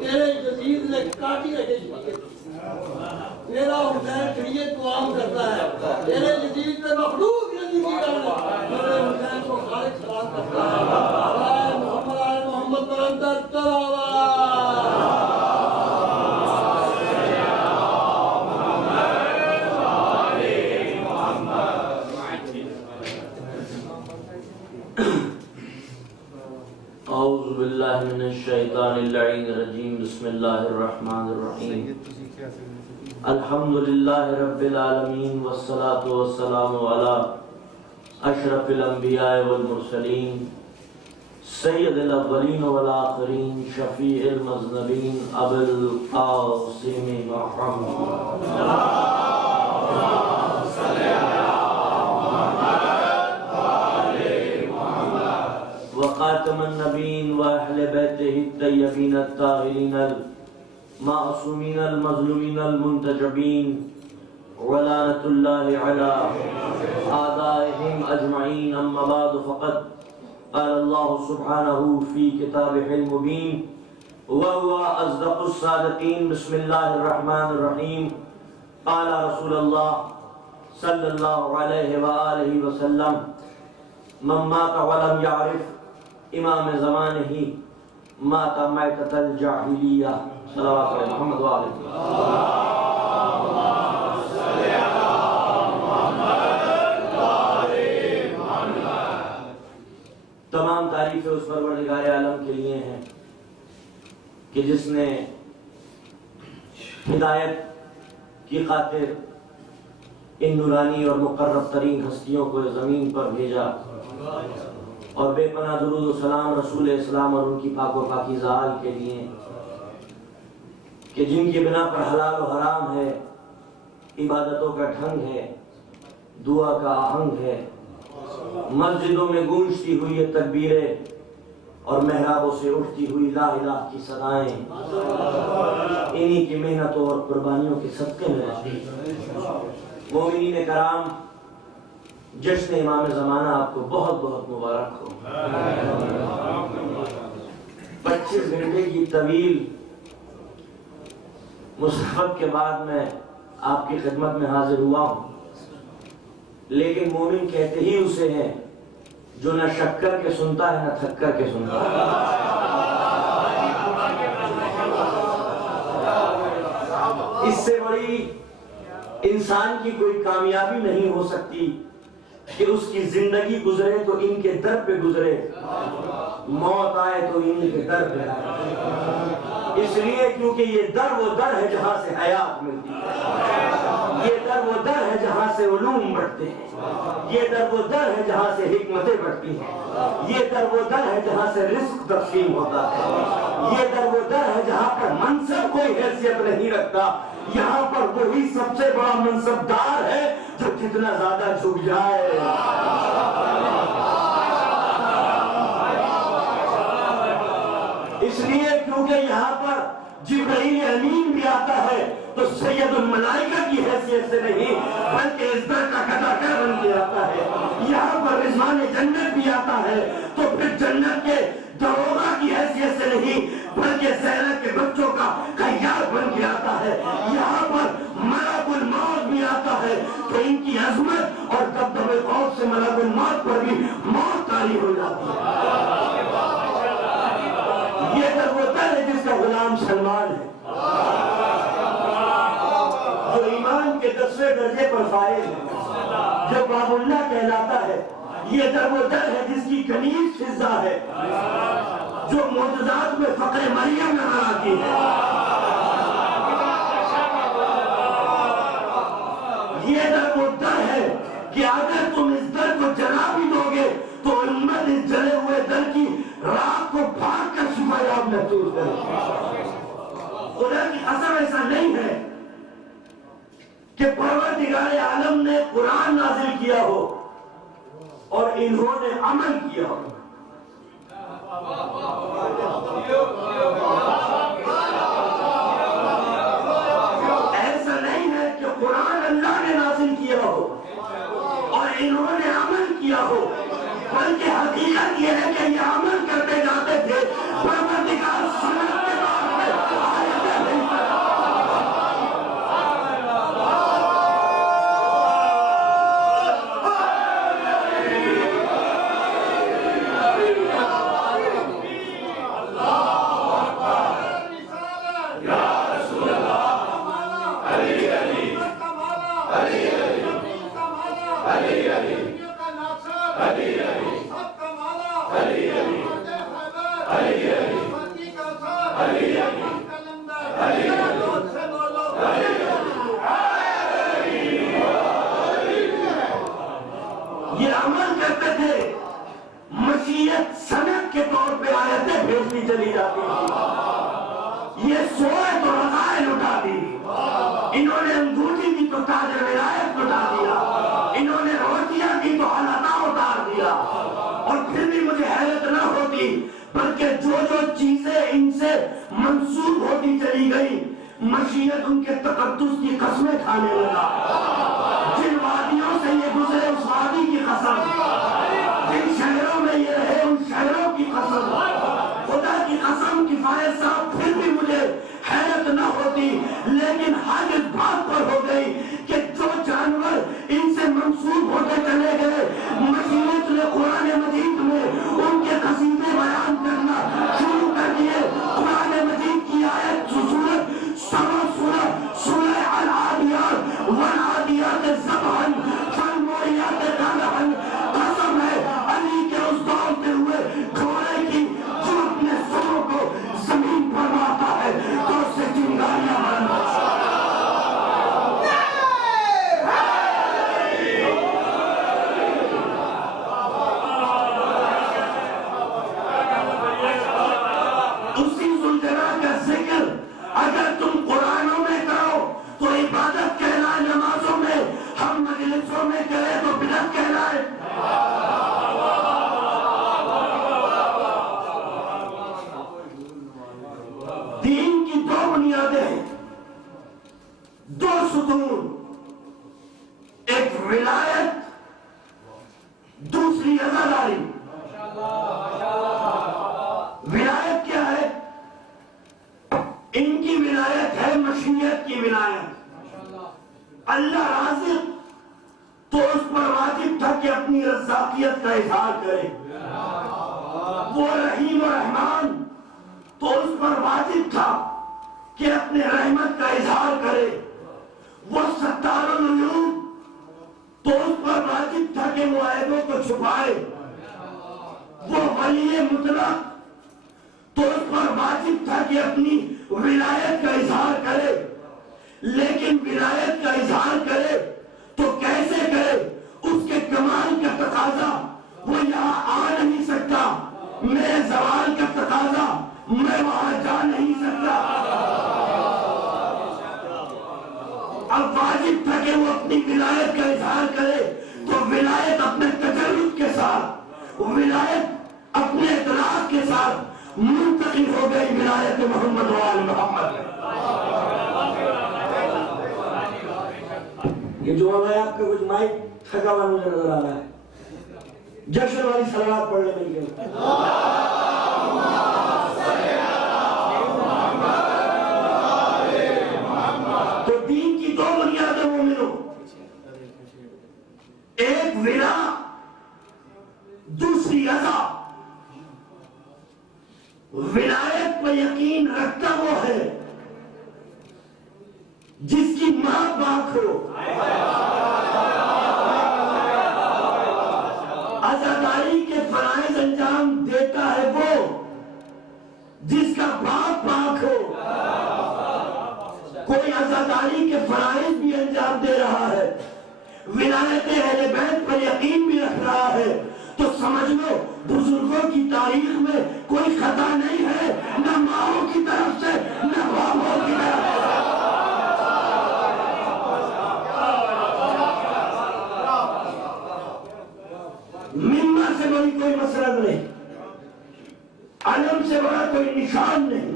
تیرے جدید نے کاٹی رکھے میرا حسین شریعت کو عام کرتا ہے تیرے جدید نے مخلوق زندگی کرنا میرے حسین کو خالق سلام کرتا ہے محمد پر اندر اعوذ باللہ من الشیطان اللعین الرجیم بسم اللہ الرحمن الرحیم الحمدللہ رب العالمین والصلاة والسلام علی اشرف الانبیاء والمرسلین سید الاولین والآخرین شفیع المذنبین ابو القاسم محمد وخاتم النبیین واہل بیتہ الطیبین الطاہرین المعصومین المظلومین المنتجبین ولعنۃ اللہ علی اعدائہم اجمعین اما بعد فقد قال اللہ سبحانہ فی کتابہ المبین وهو اصدق الصادقین بسم اللہ الرحمن الرحیم قال رسول اللہ صلی اللہ علیہ وآلہ وسلم من مات ولم يعرف امام زمانہ ہی مات میتۃ الجاہلیہ صلوات علی محمد وآلہ تمام تعریفیں اس پروردگار عالم کے لیے ہیں کہ جس نے ہدایت کی خاطر ان نورانی اور مقرب ترین ہستیوں کو زمین پر بھیجا اور بے پناہ درود و سلام رسول اسلام اور ان کی پاک و پاکیزہ آل کے لیے کہ جن کی بنا پر حلال و حرام ہے عبادتوں کا ڈھنگ ہے دعا کا آہنگ ہے مسجدوں میں گونجتی ہوئی یہ تکبیریں اور محرابوں سے اٹھتی ہوئی لا الہ کی صدائیں انہی کی محنتوں اور قربانیوں کے صدقے میں رہتی مومنین کرام جشن امام زمانہ آپ کو بہت بہت مبارک ہو 25 گھنٹے کی طویل مصحف کے بعد میں آپ کی خدمت میں حاضر ہوا ہوں لیکن مومن کہتے ہی اسے ہیں جو نہ شک کر کے سنتا ہے نہ تھک کر کے سنتا ہے اس سے بڑی انسان کی کوئی کامیابی نہیں ہو سکتی کہ اس کی زندگی گزرے تو ان کے در پہ گزرے موت آئے تو ان کے در پہ آئے اس لیے کیونکہ یہ در وہ در ہے جہاں سے حیات ملتی ہے یہ در وہ در ہے جہاں سے علوم بڑھتے ہیں یہ در وہ در ہے جہاں سے حکمتیں بڑھتی ہیں یہ در وہ در ہے جہاں سے رزق تقسیم ہوتا ہے یہ در وہ در ہے جہاں پر منصب کوئی حیثیت نہیں رکھتا یہاں پر وہی سب سے بڑا منصبدار ہے جو کتنا زیادہ جھک جائے اس لیے کیونکہ یہاں پر جبرائیل امین بھی آتا ہے تو سید الملائکہ کی حیثیت سے نہیں بلکہ اس در کا قداکر بن کے آتا ہے یہاں پر رضوان جنت بھی آتا ہے تو پھر جنت کے دروغہ کی حیثیت سے نہیں بلکہ زہرہ کے بچوں کا خیال بن کے آتا ہے یہاں پر ملک الموت بھی آتا ہے تو ان کی عظمت اور دبدبے خوف سے ملک الموت پر بھی موت طاری ہو جاتی ہے یہ در وہ در ہے جس کا غلام سلمان ہے جو ایمان کے 10ویں درجے پر فائز ہے جو باب اللہ کہلاتا ہے یہ در وہ در ہے جس کی کنیز فضہ ہے جو معجزات میں فقر مریم نظر آتی ہے یہ در وہ در ہے کہ اگر تم اس در کو جلا بھی دو گے تو امت اس جلے ہوئے در کی راہ کو پھاڑ کر شفا یاب محسوس کرے خدا کی قسم ایسا نہیں ہے کہ پروردگار عالم نے قرآن نازل کیا ہو اور انہوں نے عمل کیا ہو ایسا نہیں ہے کہ قرآن اللہ نے نازل کیا ہو اور انہوں نے عمل کیا ہو بلکہ حقیقت یہ ہے کہ یہ عمل کرتے جاتے تھے یہ عمل کرتے تھے، مشیت سند کے طور پہ آیتیں بھیجتی چلی جاتی تھی، یہ سوئے تو رضائل اٹھا دی، انہوں نے انگوٹھی کی تو تاج ولایت اٹھا دیا، انہوں نے روٹیاں کی تو حلقہ اتار دیا، اور پھر بھی مجھے حیرت نہ ہوتی، بلکہ جو جو چیزیں ان سے منسوب ہوتی چلی گئی، مشیت ان کے تقدس کی قسمیں کھانے لگا، جن وادیوں سے یہ گزرے اس وادی کی قسم، جن شہروں میں یہ رہے ان شہروں کی قسم، خدا کی قسم کفایت صاحب پھر بھی مجھے حیرت نہ ہوتی، لیکن حد اس بات پر ہو گئی کہ جو جانور ان سے منسوب ہوتے چلے گئے، مشیت نے قرآن مجید میں ان کے قصیدے بیان کرنا شروع کر دیے۔ قرآن مجید کی آیت سورت سورہ العادیات والعادیات ضبحا فالموریات قدحا، قسم ہے علی کے اس دوڑتے ہوئے گھوڑے کی جو اپنے سروں کو زمین پر مارتا ہے تو اس سے چنگاریاں بنتا ہے۔ اسی ذوالجلال کا ذکر اگر تم قرآنوں میں کرو تو عبادت کہلائے، نمازوں میں ہم مجلسوں میں کریں تو بدعت کہلائے۔ دین کی دو بنیادیں، دو ستون، ایک ولایت، دوسری عزاداری۔ ولایت کیا ہے؟ ان کی ولایت ہے مشیت کی ولایت۔ اللہ رازق تو اس پر واجب تھا کہ اپنی رزاقیت کا اظہار کرے، وہ رحیم و رحمان تو اس پر واجب تھا کہ اپنے رحمت کا اظہار کرے، وہ ستار العیوب تو اس پر واجب تھا کہ وہ عیبوں کو چھپائے، وہ ولی مطلق تو اس پر واجب تھا کہ اپنی ولایت کا اظہار کرے، لیکن ولایت کا اظہار کرے تو کیسے کرے؟ اس کے کمال کا تقاضا وہ یہاں آ نہیں سکتا، میرے زوال کا تقاضا میں وہاں جا نہیں سکتا۔ اب واجب تھا کہ وہ اپنی ولایت کا اظہار کرے تو ولایت اپنے تجرد کے ساتھ، ولایت اپنے اطلاق کے ساتھ منتقل ہو گئی ولایت محمد و آل محمد۔ یہ جو ہے آپ کا کچھ مائک تھکا ہوا مجھے نظر آ رہا ہے، جشن والی صلوات پڑھ لیں مل کے۔ تو دین کی دو بنیادیں مومنوں، ایک ولا، دوسری عزا۔ ولایت پہ یقین رکھتا وہ ہے جس کی ماں پاک ہو، عزاداری کے فرائض انجام دیتا ہے وہ جس کا باپ پاک ہو۔ کوئی عزاداری کے فرائض بھی انجام دے رہا ہے، ولایت اہل بیت پر یقین بھی رکھ رہا ہے، تو سمجھ لو بزرگوں کی تاریخ میں کوئی خطا نہیں ہے، نہ ماؤں کی طرف سے نہ باپوں کی طرف سے۔ ممبر سے بڑی کوئی مسرت نہیں، علم سے بڑا کوئی نشان نہیں،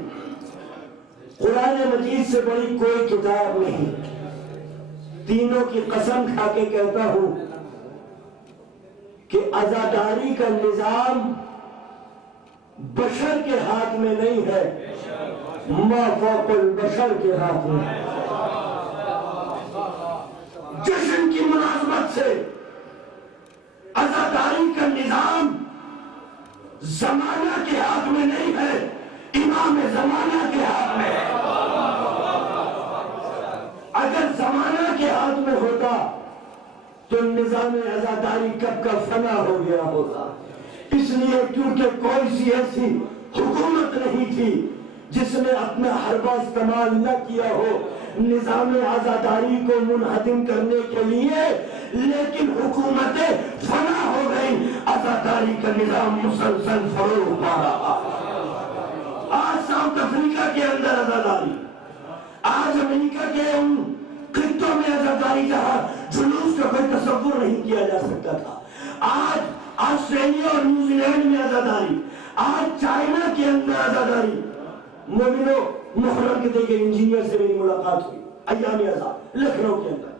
قرآن مجید سے بڑی کوئی کتاب نہیں۔ تینوں کی قسم کھا کے کہتا ہوں کہ عزاداری کا نظام بشر کے ہاتھ میں نہیں ہے، ما فوق البشر کے ہاتھ میں ہے۔ جشن کی ملازمت سے عزاداری کا نظام زمانہ کے ہاتھ میں نہیں ہے، امام زمانہ کے ہاتھ میں ہے۔ اگر زمانہ کے ہاتھ میں ہوتا تو نظام عزاداری کب کا فنا ہو گیا ہوتا، اس لیے کیونکہ کوئی سی ایسی تھی جس نے اپنا حربہ استعمال نہ کیا ہو نظام آزاداری کو منہدم کرنے کے لیے، لیکن حکومتیں فنا ہو گئی، آزاداری کا نظام مسلسل فروغ پا رہا ہے۔ آج ساؤتھ افریقہ کے اندر آزاداری، آج امریکہ کے ان خطوں میں آزاداری جہاں جلوس کا کوئی تصور نہیں کیا جا سکتا تھا، آج آسٹریلیا اور نیوزی لینڈ میں آزاداری، آج چائنا کے اندر آزاداری۔ مومنو، محرم کے دیکھے انجینئر سے میری ملاقات ہوئی ایام آزاد لکھنؤ کے اندر،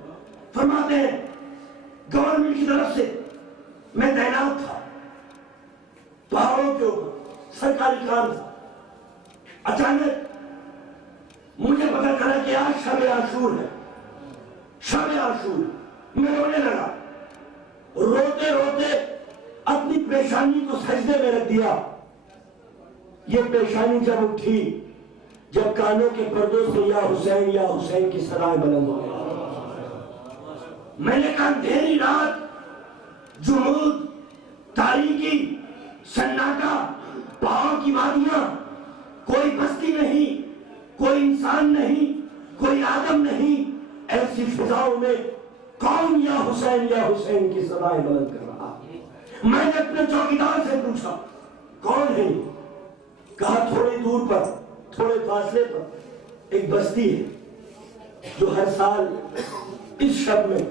فرماتے ہیں گورنمنٹ کی طرف سے میں تعینات تھا پہاڑوں کے اوپر، سرکاری کام تھا، اچانک مجھے پتہ چلا کہ آج شب عاشور ہے، شب عاشور۔ میں رونے لگا، روتے روتے اپنی پیشانی کو سجدے میں رکھ دیا۔ یہ پیشانی جب اٹھی، جب کانوں کے پردوں سے یا حسین کی صدائیں بلند ہوئے، میں نے کہا اندھیری رات، جمود، تاریکی، سناٹا، پہاڑوں کی وادیاں، کوئی بستی نہیں، کوئی انسان نہیں، کوئی آدم نہیں، ایسی فضاؤں میں کون یا حسین کی صدائیں بلند کر رہا؟ میں نے اپنے چوکیدار سے پوچھا کون ہے؟ کہا تھوڑی دور پر، تھوڑے فاصلے پر ایک بستی ہے جو ہر سال اس شب میں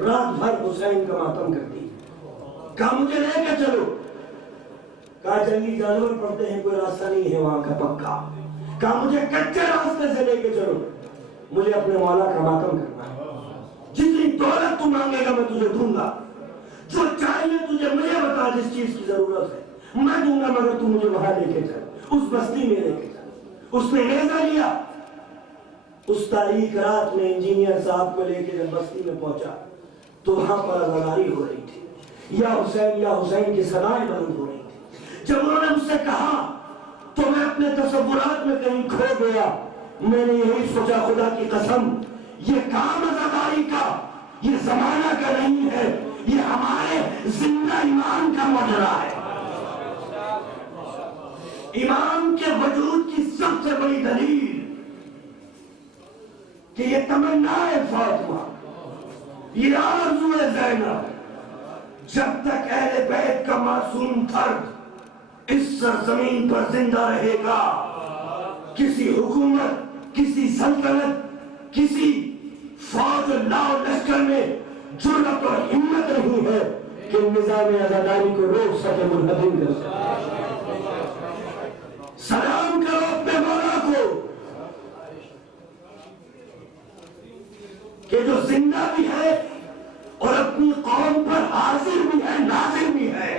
رات بھر حسین کا ماتم کرتی ہے۔ کہا مجھے لے کے چلو۔ کہا جنگلی جانور پڑتے ہیں، کوئی راستہ نہیں ہے وہاں کا پکا۔ کہا مجھے کچے راستے سے لے کے چلو، مجھے اپنے مولا کا ماتم کرنا ہے، جتنی دولت تو مانگے گا میں تجھے دوں گا، جو چاہیے تجھے مجھے بتا، جس چیز کی ضرورت ہے میں دوں گا، مگر تو مجھے وہاں لے کے چل، اس بستی میں لے کے چل۔ اس نے نیزہ لیا، اس تاریک رات میں انجینئر صاحب کو لے کے جب بستی میں پہنچا تو وہاں پر آزاداری ہو رہی تھی، یا حسین کی صدائیں بلند ہو رہی تھی۔ جب انہوں نے مجھ سے کہا تو میں اپنے تصورات میں کہیں کھو گیا۔ میں نے یہی سوچا خدا کی قسم، یہ کام آزاداری کا، یہ زمانہ کا نہیں ہے، یہ ہمارے زندہ ایمان کا ماجرا ہے۔ امام کے وجود کی سب سے بڑی دلیل کہ یہ تمنا ہے فاطمہ، یہ آرزو ہے زینب، جب تک اہل بیت کا معصوم فرد اس سرزمین پر زندہ رہے گا، کسی حکومت، کسی سلطنت، کسی فوج اللہ و لشکر میں جرأت اور ہمت نہیں ہے کہ نظام آزاداری کو روک سکے، منہدم کر سکے۔ سلام کرو اپنے مولا کو کہ جو زندہ بھی ہے اور اپنی قوم پر حاضر بھی ہے، ناظر بھی ہے۔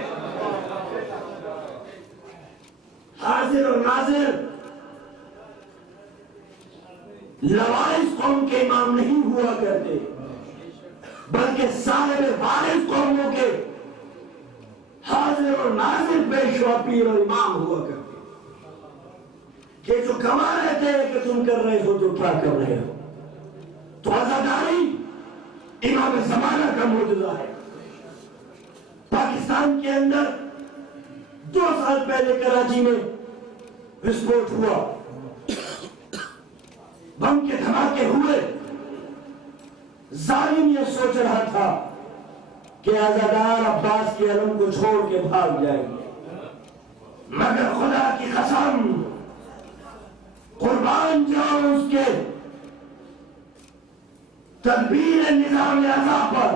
حاضر اور ناظر لوارث قوم کے امام نہیں ہوا کرتے، بلکہ صاحب وارث قوموں کے حاضر اور ناظر پیشوا پیر اور امام ہوا کرتے، کہ جو گواہ رہتے ہیں کہ تم کر رہے ہو جو کیا کر رہے ہو۔ تو آزاداری امام زمانہ کا معجزہ ہے۔ پاکستان کے اندر 2 سال پہلے کراچی میں وسفوٹ ہوا، بم کے دھماکے ہوئے۔ ظالم یہ سوچ رہا تھا کہ آزادار عباس کے علم کو چھوڑ کے بھاگ جائیں گے، مگر خدا کی قسم قربان جاؤں اس کے تدبیر نظام اعضاء پر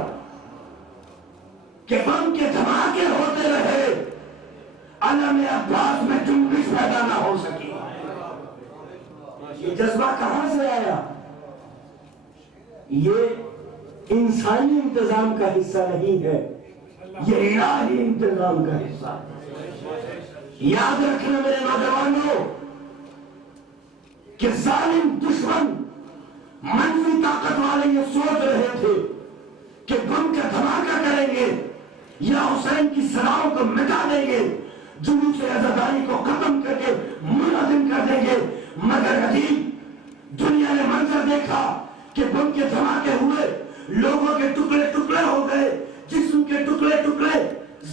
کہ بم کے دھماکے ہوتے رہے، علم عباس میں جنبش پیدا نہ ہو سکی۔ یہ جذبہ کہاں سے آیا؟ یہ انسانی انتظام کا حصہ نہیں ہے، یہ الہی انتظام کا حصہ ہے۔ یاد رکھنا میرے نوجوانوں کہ ظالم دشمن منفی طاقت والے یہ سوچ رہے تھے کہ بم کا دھماکہ کریں گے یا حسین کی صداؤں کو مٹا دیں گے، جلوس آزاداری کو ختم کر کے منہدم کر دیں گے، مگر عجیب دنیا نے منظر دیکھا کہ بم کے دھماکے ہوئے، لوگوں کے ٹکڑے ٹکڑے ہو گئے، جسم کے ٹکڑے ٹکڑے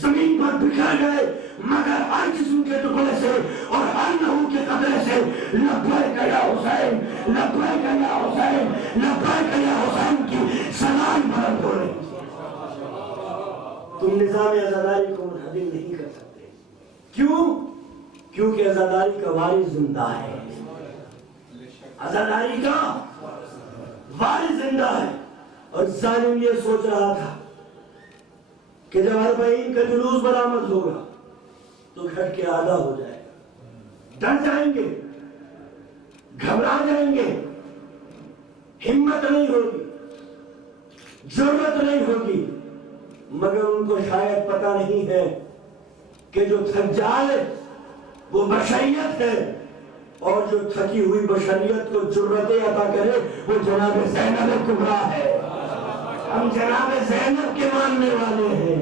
زمین پر بکھر گئے، مگر ہر جسم کے ٹکڑے سے اور ہر لہو کے قطرے لبیک یا حسین، لبیک یا حسین، لبیک یا حسین کی صدائیں بلند ہو رہی تھی۔ تم نظام عزاداری کو منہدم نہیں کر سکتے۔ کیوں؟ کیونکہ عزاداری کا وارث زندہ ہے، عزاداری کا وارث زندہ ہے۔ اور ظالم یہ سوچ رہا تھا کہ جب 40 کا جلوس برآمد ہوگا تو گھٹ کے آدھا ہو جائے گا، ڈر جائیں گے، گھبرا جائیں گے، ہمت نہیں ہوگی، ضرورت نہیں ہوگی۔ مگر ان کو شاید پتہ نہیں ہے کہ جو تھک جائے وہ بشریت ہے، اور جو تھکی ہوئی بشریت کو جرأت عطا کرے وہ جناب زینب کبریٰ ہے۔ ہم جناب زینب کے ماننے والے ہیں۔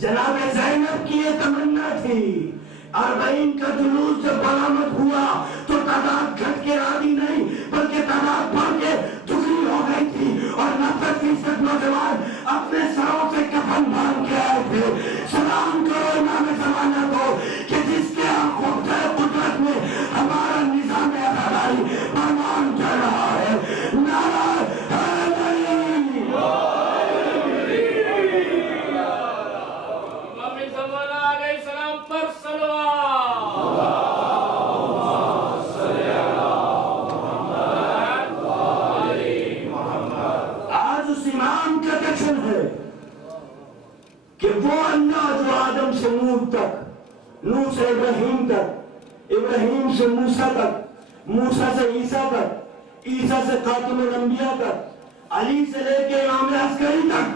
جناب زینب کی یہ تمنا تھی۔ 40 کا جلوس جب برآمد ہوا تو تعداد گھٹ کے آدھی نہیں بلکہ تعداد بڑھ کے دگنی ہو گئی تھی، اور 90% نوجوان اپنے سروں سے کفن باندھ کے آئے تھے۔ سلام کرو امام زمانہ کو کہ جس کے خودۂ قدرت میں ہمارا نظام عزاداری پروان چڑھ رہا ہے۔ نعرہ حیدری! امام زمانہ علیہ السلام پر صلوات۔ آج اس امام کا جشن ہے کہ وہ اللہ جو آدم سے نوح تک، نوح سے ابراہیم تک، ابراہیم سے موسیٰ تک، موسیٰ سے عیسیٰ تک، عیسیٰ سے خاتم الانبیاء تک، علی سے لے کے امام عسکری تک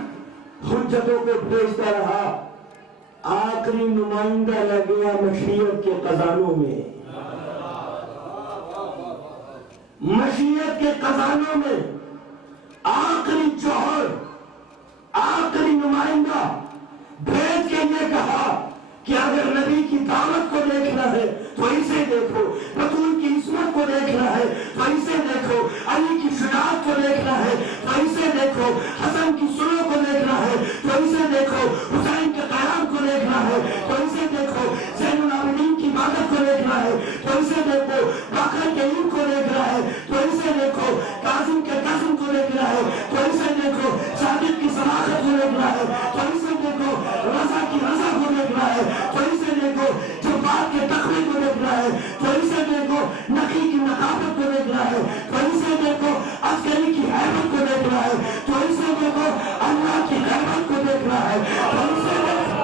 حجتوں کو بھیجتا رہا، آخری نمائندہ رہ گیا مشیت کے خزانوں میں۔ مشیت کے خزانوں میں آخری جوہر، آخری نمائندہ بھیج کے یہ کہا کہ اگر نبی کی دعوت کو دیکھنا ہے تو اسے دیکھو، رسول کی عصمت کو دیکھنا ہے تو اسے دیکھو، علی کی شجاعت کو دیکھنا ہے تو اسے دیکھو، حسن کی سلو کو دیکھنا ہے تو اسے دیکھو، حسین کے قیام کو دیکھنا ہے تو اسے دیکھو، زین العابدین کی عبادت کو دیکھنا ہے تو اسے دیکھو، باقر کے علم کو دیکھنا ہے تو اسے دیکھو، کاظم کے قسم کو دیکھنا ہے تو اسے دیکھو، صادق کی صداقت کو دیکھنا ہے تو اسے دیکھو، رضا کی رضا کو دیکھنا ہے تو اسے دیکھو، جبار کے تقوی کو دیکھنا ہے تو اسے دیکھو، نقی کی نقابت کو دیکھنا ہے تو اسے دیکھو، عسکری کی حیبت کو دیکھنا ہے تو اسے دیکھو، اللہ کی غیبت کو دیکھنا ہے تو اسے دیکھو۔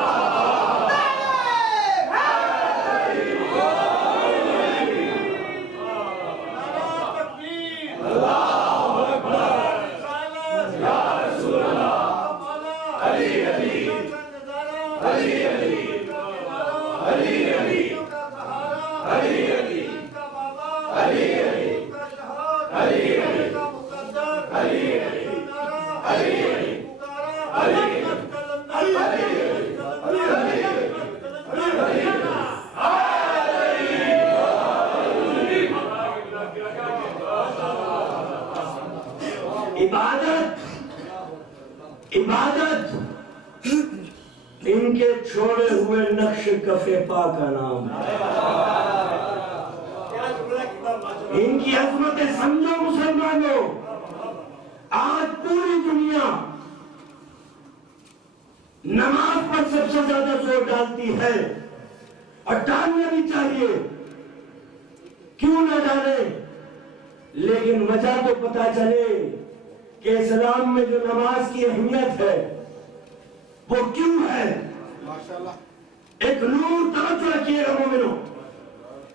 عبادت ان کے چھوڑے ہوئے نقش کف پا کا نام ہے۔ ان کی عظمت سمجھو مسلمانوں، آج پوری دنیا نماز پر سب سے زیادہ زور ڈالتی ہے، اور ڈالنا بھی چاہیے، کیوں نہ ڈالے، لیکن وجہ تو پتہ چلے کہ اسلام میں جو نماز کی اہمیت ہے وہ کیوں ہے۔ ایک نور، توجہ رکھیے گا مومنوں،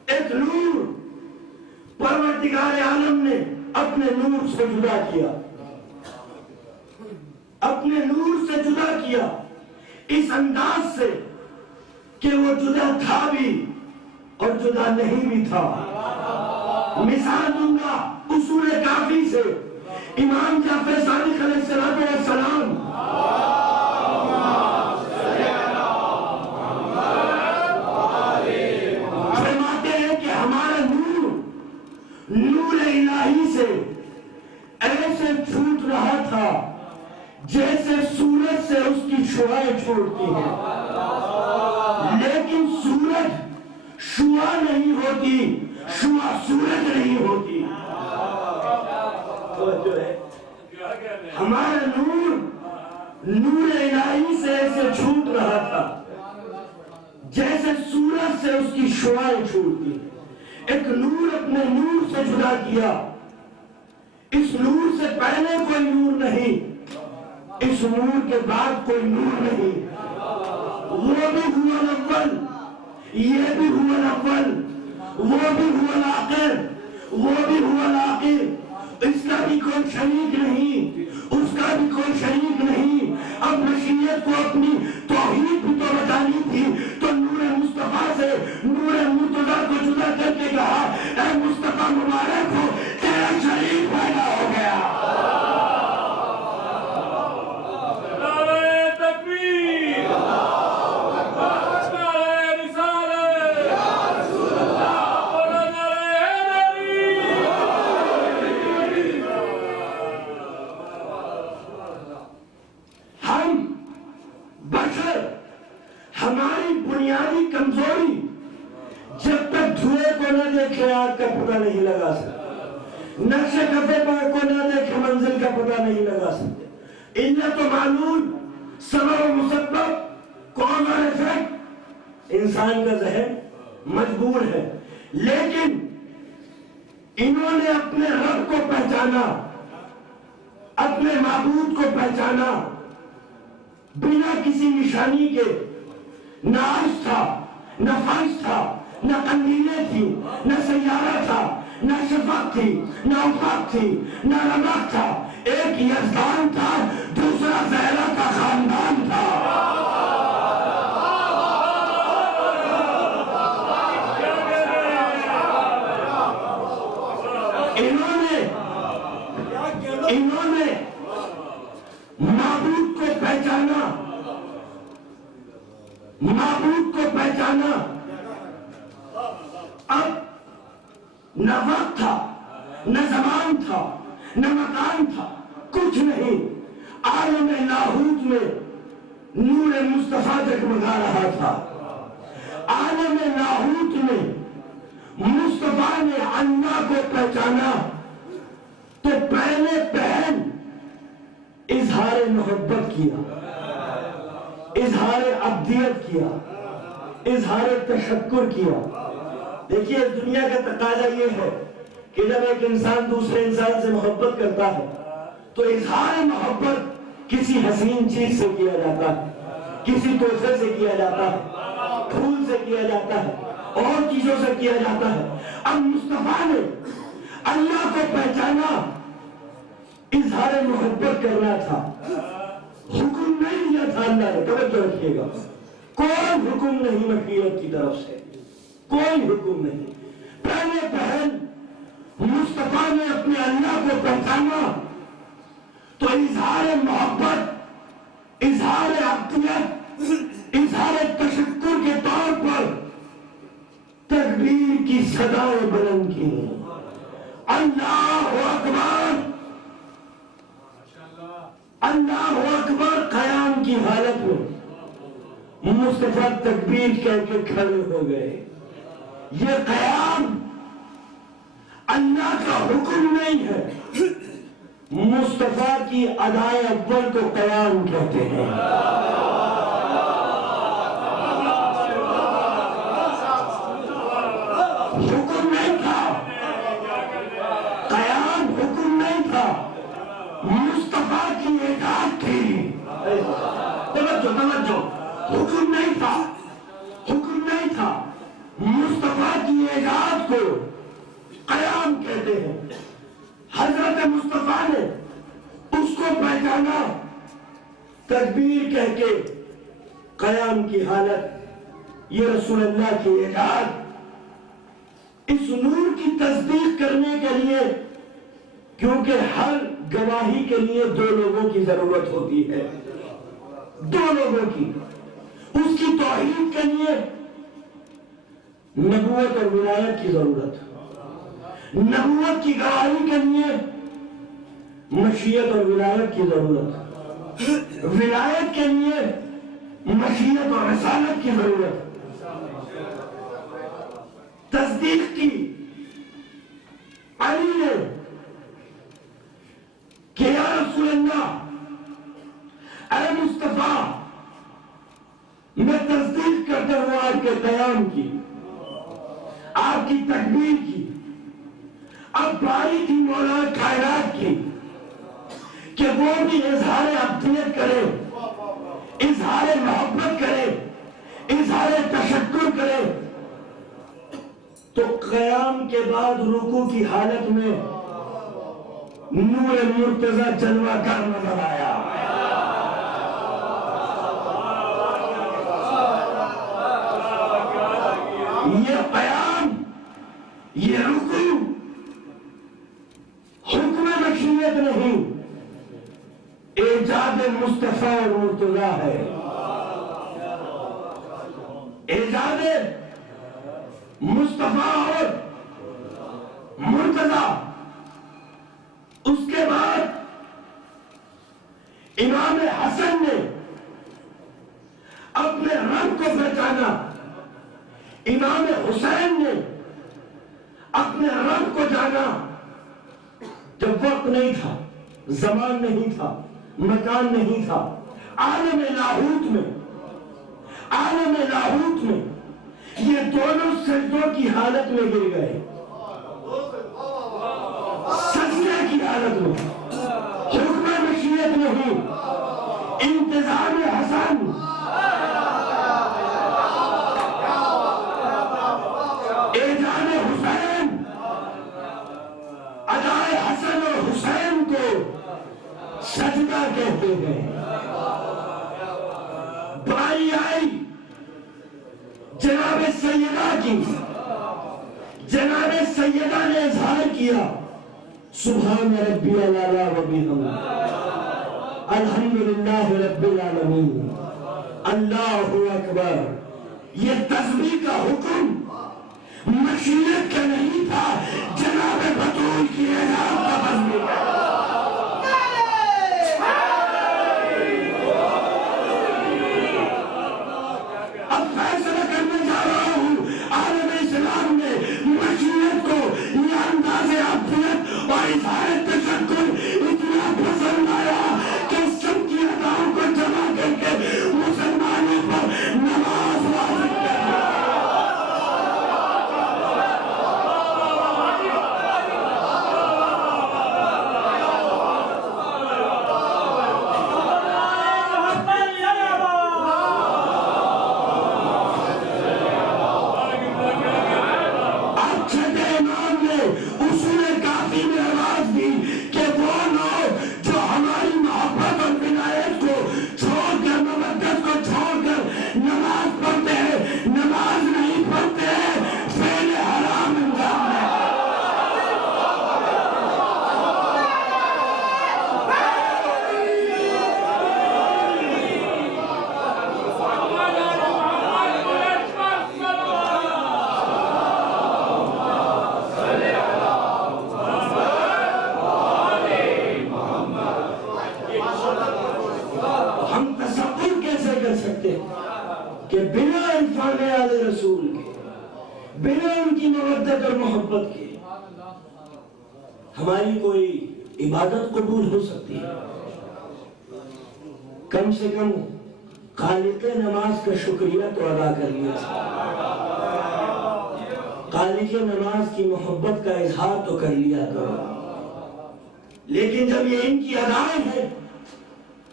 ایک نور پروردگار عالم نے اپنے نور سے جدا کیا، اپنے نور سے جدا کیا اس انداز سے کہ وہ جدا تھا بھی اور جدا نہیں بھی تھا۔ مثال دوں گا اصول کافی سے، امام جعفر صادق علیہ السلام فرماتے ہیں کہ ہمارا نور الہی سے ایسے چھوٹ رہا تھا جیسے سورج سے اس کی شعاعیں چھوٹتی ہیں، لیکن سورج شعاع نہیں ہوتی، شعاع سورج نہیں ہوتی. توجہ ہے. ہمارا نور الہی سے ایسے چھوٹ رہا تھا جیسے سورج سے اس کی شعاعیں چھوٹتی. ایک نور اپنے نور سے جدا کیا. اس نور سے پہلے کوئی نور نہیں, اس نور کے بعد کوئی نور نہیں. وہ بھی ہوا الاول, یہ بھی ہوا الاول, وہ بھی ہوا الآخر, وہ بھی ہوا الآخر. اس کا بھی کوئی شریک نہیں, اس کا بھی کوئی شریک نہیں. اب مشیت کو اپنی توحید بھی تو بتانی تھی, تو نور مصطفیٰ سے نور مرتضیٰ کو جدا کر کے کہا, اے مصطفیٰ مبارک ہو, تیرا شریک پیدا ہو گیا. ہماری بنیادی کمزوری جب تک دھوئے کو نہ دیکھے آگ کا پتہ نہیں لگا سکتے, نقش کفے پر کو نہ دیکھے منزل کا پتہ نہیں لگا سکتے. علت و معلول, سبب و مسبب, کون اور افیکٹ, انسان کا ذہن مجبور ہے. لیکن انہوں نے اپنے رب کو پہچانا, اپنے معبود کو پہچانا بنا کسی نشانی کے. نہ عرش تھا, نہ فرش تھا, نہ قندیلیں تھی, نہ سیارہ تھا, نہ شفق تھی, نہ افق تھی, نہ رمق تھا. ایک یزدان تھا, دوسرا زہرا کا خاندان تھا. انہوں نے معبود کو پہچانا, معبود کو پہچانا. اب نہ وقت تھا, نہ زمان تھا, نہ مکان تھا, کچھ نہیں. عالم لاہوت میں نور مصطفیٰ جگمگا رہا تھا. عالم لاہوت میں مصطفیٰ نے اللہ کو پہچانا تو پہلے پہل اظہار محبت کیا, اظہار عبدیت کیا, اظہار تشکر کیا. دیکھیے اس دنیا کا تقاضا یہ ہے کہ جب ایک انسان دوسرے انسان سے محبت کرتا ہے تو اظہار محبت کسی حسین چیز سے کیا جاتا ہے, کسی تحفے سے کیا جاتا ہے, پھول سے کیا جاتا ہے, اور چیزوں سے کیا جاتا ہے. اب مصطفیٰ نے اللہ کو پہچانا, اظہار محبت کرنا تھا. حکم نہیں دیا تھا اللہ نے, توجہ رکھیے گا, کوئی حکم نہیں مشیت کی طرف سے, کوئی حکم نہیں. پہلے پہل مصطفیٰ نے اپنے اللہ کو پہچانا تو اظہار محبت, اظہار عبدیت, اظہار تشکر کے طور پر تکبیر کی صدائیں بلند کی. اللہ اکبر, اللہ اکبر. قیام کی حالت میں مصطفیٰ تکبیر کہہ کے کھڑے ہو گئے. یہ قیام اللہ کا حکم نہیں ہے, مصطفیٰ کی ادائے اول کو قیام کہتے ہیں. حکم نہیں تھا, قیام حکم نہیں تھا, مصطفیٰ کی ایجاد تھی. توجہ, حکم نہیں تھا, حکم نہیں تھا, مصطفیٰ کی ایجاد کو قیام کہتے ہیں. حضرت مصطفیٰ نے اس کو پہچانا, تکبیر کہہ کے قیام کی حالت. یہ رسول اللہ کی ایجاد. اس نور کی تصدیق کرنے کے لیے, کیونکہ ہر گواہی کے لیے دو لوگوں کی ضرورت ہوتی ہے, دو لوگوں کی. اس کی توحید کے لیے نبوت اور ولایت کی ضرورت, نبوت کی گواہی کے لیے مشیت اور ولایت کی ضرورت, ولایت کے لیے مشیت اور رسالت کی ضرورت. تصدیق کی کی تکبیر کی، اب باری تھی مولا کائنات کی کہ وہ بھی اظہار عبدیت کرے، اظہار محبت کرے، اظہار تشکر کرے. تو قیام کے بعد رکوع کی حالت میں نور مرتضی جلوہ گر نظر آیا. یہ قیام، یہ رکوع حکم مشیت نہیں، ایجاد مصطفیٰ اور مرتضی ہے. ایجاد مصطفیٰ اور مرتضی. اس کے بعد امام حسن نے اپنے رب کو پہچانا، امام حسین نے اپنے رب کو جانا. جب وقت نہیں تھا، زمان نہیں تھا، مکان نہیں تھا، عالم لاہوت میں یہ دونوں سجدوں کی حالت میں گر گئے، سجدے کی حالت میں. حکم مشیت نہیں، انتظام حسن، ایجاد حسین، ادائے حسن اور حسین کو سجدہ کہتے ہیں. باری آئی جناب سیدہ کی، جناب سیدہ نے اظہار کیا سبحان ربی الاعلی و بحمدہ، الحمدللہ رب العالمین، اللہ اکبر. یہ تسبیح کا حکم مشیت کا نہیں تھا، جناب بطول کی اعزاز کا تسبیح کا. اب فیصلہ کرنے جا رہا ہوں، عالم اسلام نے مشیت کو یہ انداز عبدیت اور اظہار تشکر اتنا پسند آیا کہ سب کی اداؤں کو جمع کر کے مسلمانوں پر نماز واجب کر دیا. کہ بنا عرفان آل رسول کے، بنا ان کی مودت اور محبت کے ہماری کوئی عبادت قبول ہو سکتی ہے؟ کم سے کم خالق نماز کا شکریہ تو ادا کر لیا، خالق نماز کی محبت کا اظہار تو کر لیا کرو. لیکن جب یہ ان کی ادائیں ہیں،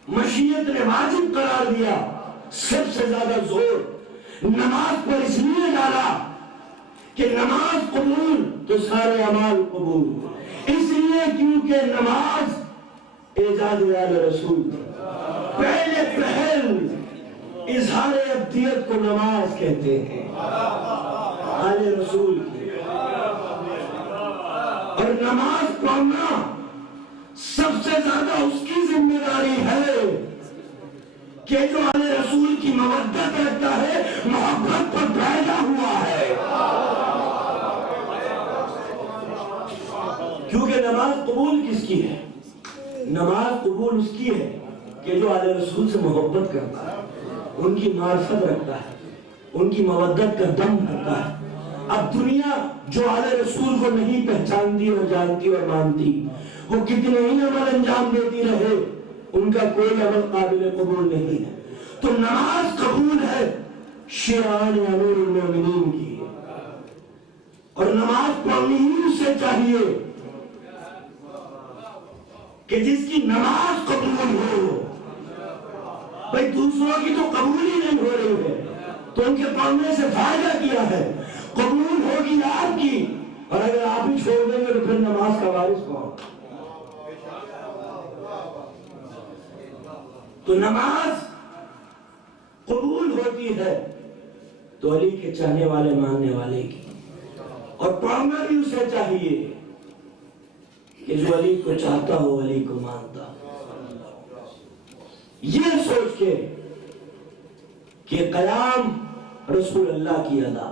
مشیت نے واجب قرار دیا، سب سے زیادہ زور نماز پر اس لیے ڈالا کہ نماز قبول تو سارے اعمال قبول. اس لیے کیونکہ نماز ایجاد آل رسول، پہلے پہل اظہار عبدیت کو نماز کہتے ہیں، آل رسول کی. اور نماز پڑھنا سب سے زیادہ اس کی ذمہ داری ہے کہ جو آل رسول کی مودت رکھتا ہے، محبت پر پیدا ہوا ہے. کیونکہ نماز قبول کس کی ہے؟ نماز قبول اس کی ہے کہ جو آل رسول سے محبت کرتا ہے، ان کی معرفت رکھتا ہے، ان کی مودت کا دم کرتا ہے. اب دنیا جو آل رسول کو نہیں پہچانتی اور جانتی اور مانتی، وہ کتنے ہی عمل انجام دیتی رہے، ان کا کوئی عمل قابل قبول نہیں ہے. تو نماز قبول ہے شعار امیر المومنین کی، اور نماز پڑھنی ہی اسے چاہیے کہ جس کی نماز قبول ہو. بھئی دوسروں کی تو قبول ہی نہیں ہو رہی ہے تو ان کے پڑھنے سے فائدہ کیا ہے؟ قبول ہوگی آپ کی، اور اگر آپ ہی چھوڑ دیں گے تو پھر نماز کا وارث کون؟ تو نماز قبول ہوتی ہے تو علی کے چاہنے والے ماننے والے کی، اور پڑھنا بھی اسے چاہیے کہ جو علی کو چاہتا ہو علی کو مانتا. یہ سوچ کے کہ قیام رسول اللہ کی ادا،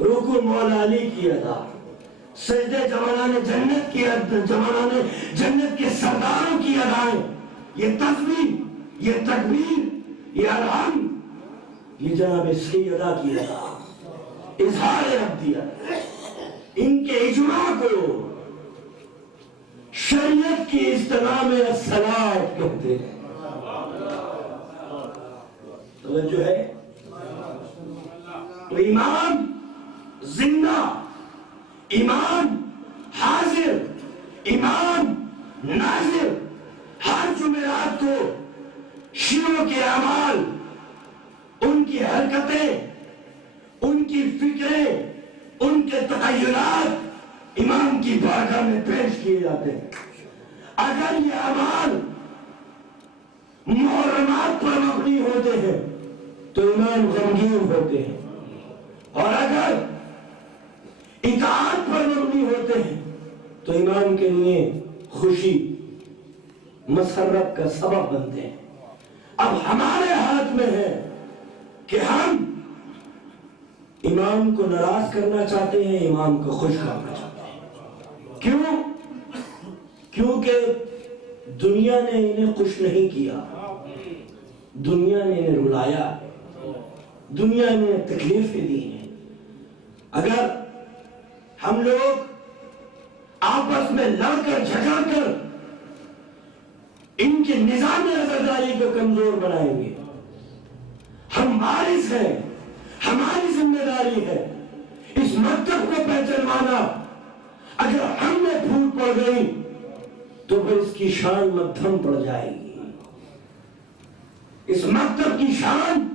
رکوع مولا علی کی ادا، سجدے جوانان جنت کی جوانان جنت کے سرداروں کی ادائیں، یہ تسبیح، یہ تکبیر، یہ الحمد، یہ جناب سیدہ کی ادا، اظہار عبدیت، ان کے اجماع کو شریعت کی اصطلاح میں الصلاۃ کہتے ہیں. توجہ ہے؟ تو امام زندہ، امام حاضر، امام ناظر، ہر جمعرات کو شیعوں کے اعمال، ان کی حرکتیں، ان کی فکریں، ان کے تخیلات امام کی بارگاہ میں پیش کیے جاتے ہیں. اگر یہ اعمال محرمات پر مبنی ہوتے ہیں تو امام غمگین ہوتے ہیں، اور اگر اطاعت پر مبنی ہوتے ہیں تو امام کے لیے خوشی، مسرت کا سبب بنتے ہیں. اب ہمارے ہاتھ میں ہے کہ ہم امام کو ناراض کرنا چاہتے ہیں، امام کو خوش کرنا چاہتے ہیں. کیوں؟ کیونکہ دنیا نے انہیں خوش نہیں کیا، دنیا نے انہیں رلایا، دنیا نے انہیں تکلیفیں دی ہیں. اگر ہم لوگ آپس میں لڑ کر جھگڑ کر ان کے نظام عزاداری کو کمزور بنائیں گے، ہم وارث ہیں، ہماری ذمہ داری ہے اس مکتب کو پہچانوانا. اگر ہم میں پھوٹ پڑ گئی تو پھر اس کی شان مدھم پڑ جائے گی. اس مکتب کی شان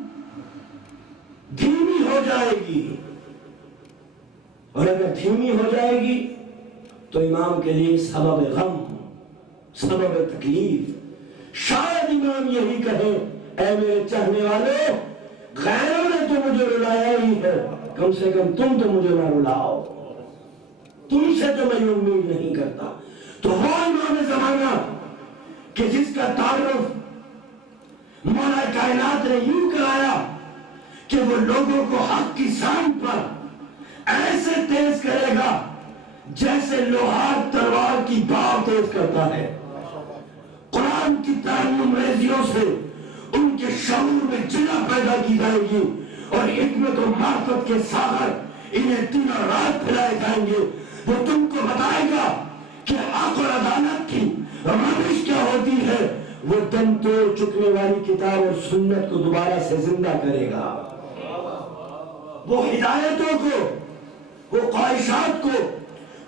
دھیمی ہو جائے گی، اور اگر دھیمی ہو جائے گی تو امام کے لیے سبب غم، سبب تکلیف. شاید امام یہی کہے، اے میرے چاہنے والے، غیروں نے تو مجھے رلایا ہی ہے، کم سے کم تم تو مجھے نہ رلاؤ، تم سے تو میں امید نہیں کرتا. تو وہ امام زمانہ کہ جس کا تعارف مولا کائنات نے یوں کرایا کہ وہ لوگوں کو حق کی سانپ پر ایسے تیز کرے گا جیسے لوہار تلوار کی باؤ تیز کرتا ہے. قرآن کی تعلیم ریزیوں سے ان کے شعور میں جلا پیدا کی جائے گی، اور حکمت و معرفت کے ساغر انہیں دن اور رات پھیلائے جائیں گے. وہ تم کو بتائے گا کہ حق اور عدالت کی روش کیا ہوتی ہے. وہ دم توڑ چکنے والی کتاب اور سنت کو دوبارہ سے زندہ کرے گا. وہ ہدایتوں کو، وہ خواہشات کو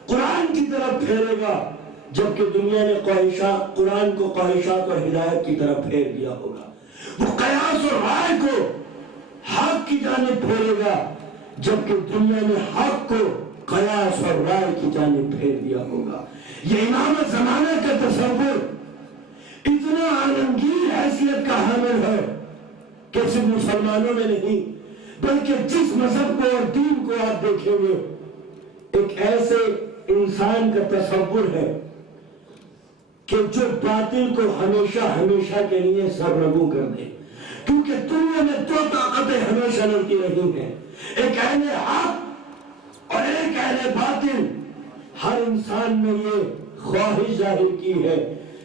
قرآن کی طرف پھیرے گا، جبکہ دنیا نے قرآن کو خواہشات اور ہدایت کی طرف پھیر دیا ہوگا. وہ قیاس اور رائے کو حق کی جانب پھیرے گا، جبکہ دنیا نے حق کو قیاس اور رائے کی جانب پھیر دیا ہوگا. یہ امام زمانہ کا تصور اتنا عالمگیر حیثیت کا حامل ہے کہ صرف مسلمانوں میں نہیں بلکہ جس مذہب کو اور دین کو آپ دیکھیں گے، ایک ایسے انسان کا تصور ہے کہ جو باطل کو ہمیشہ ہمیشہ کے لیے سرنگوں کر دے. کیونکہ دنیا میں دو طاقتیں ہمیشہ لڑتی رہی ہیں، ایک اہل حق اور ایک اہل باطل. ہر انسان میں یہ خواہش ظاہر کی ہے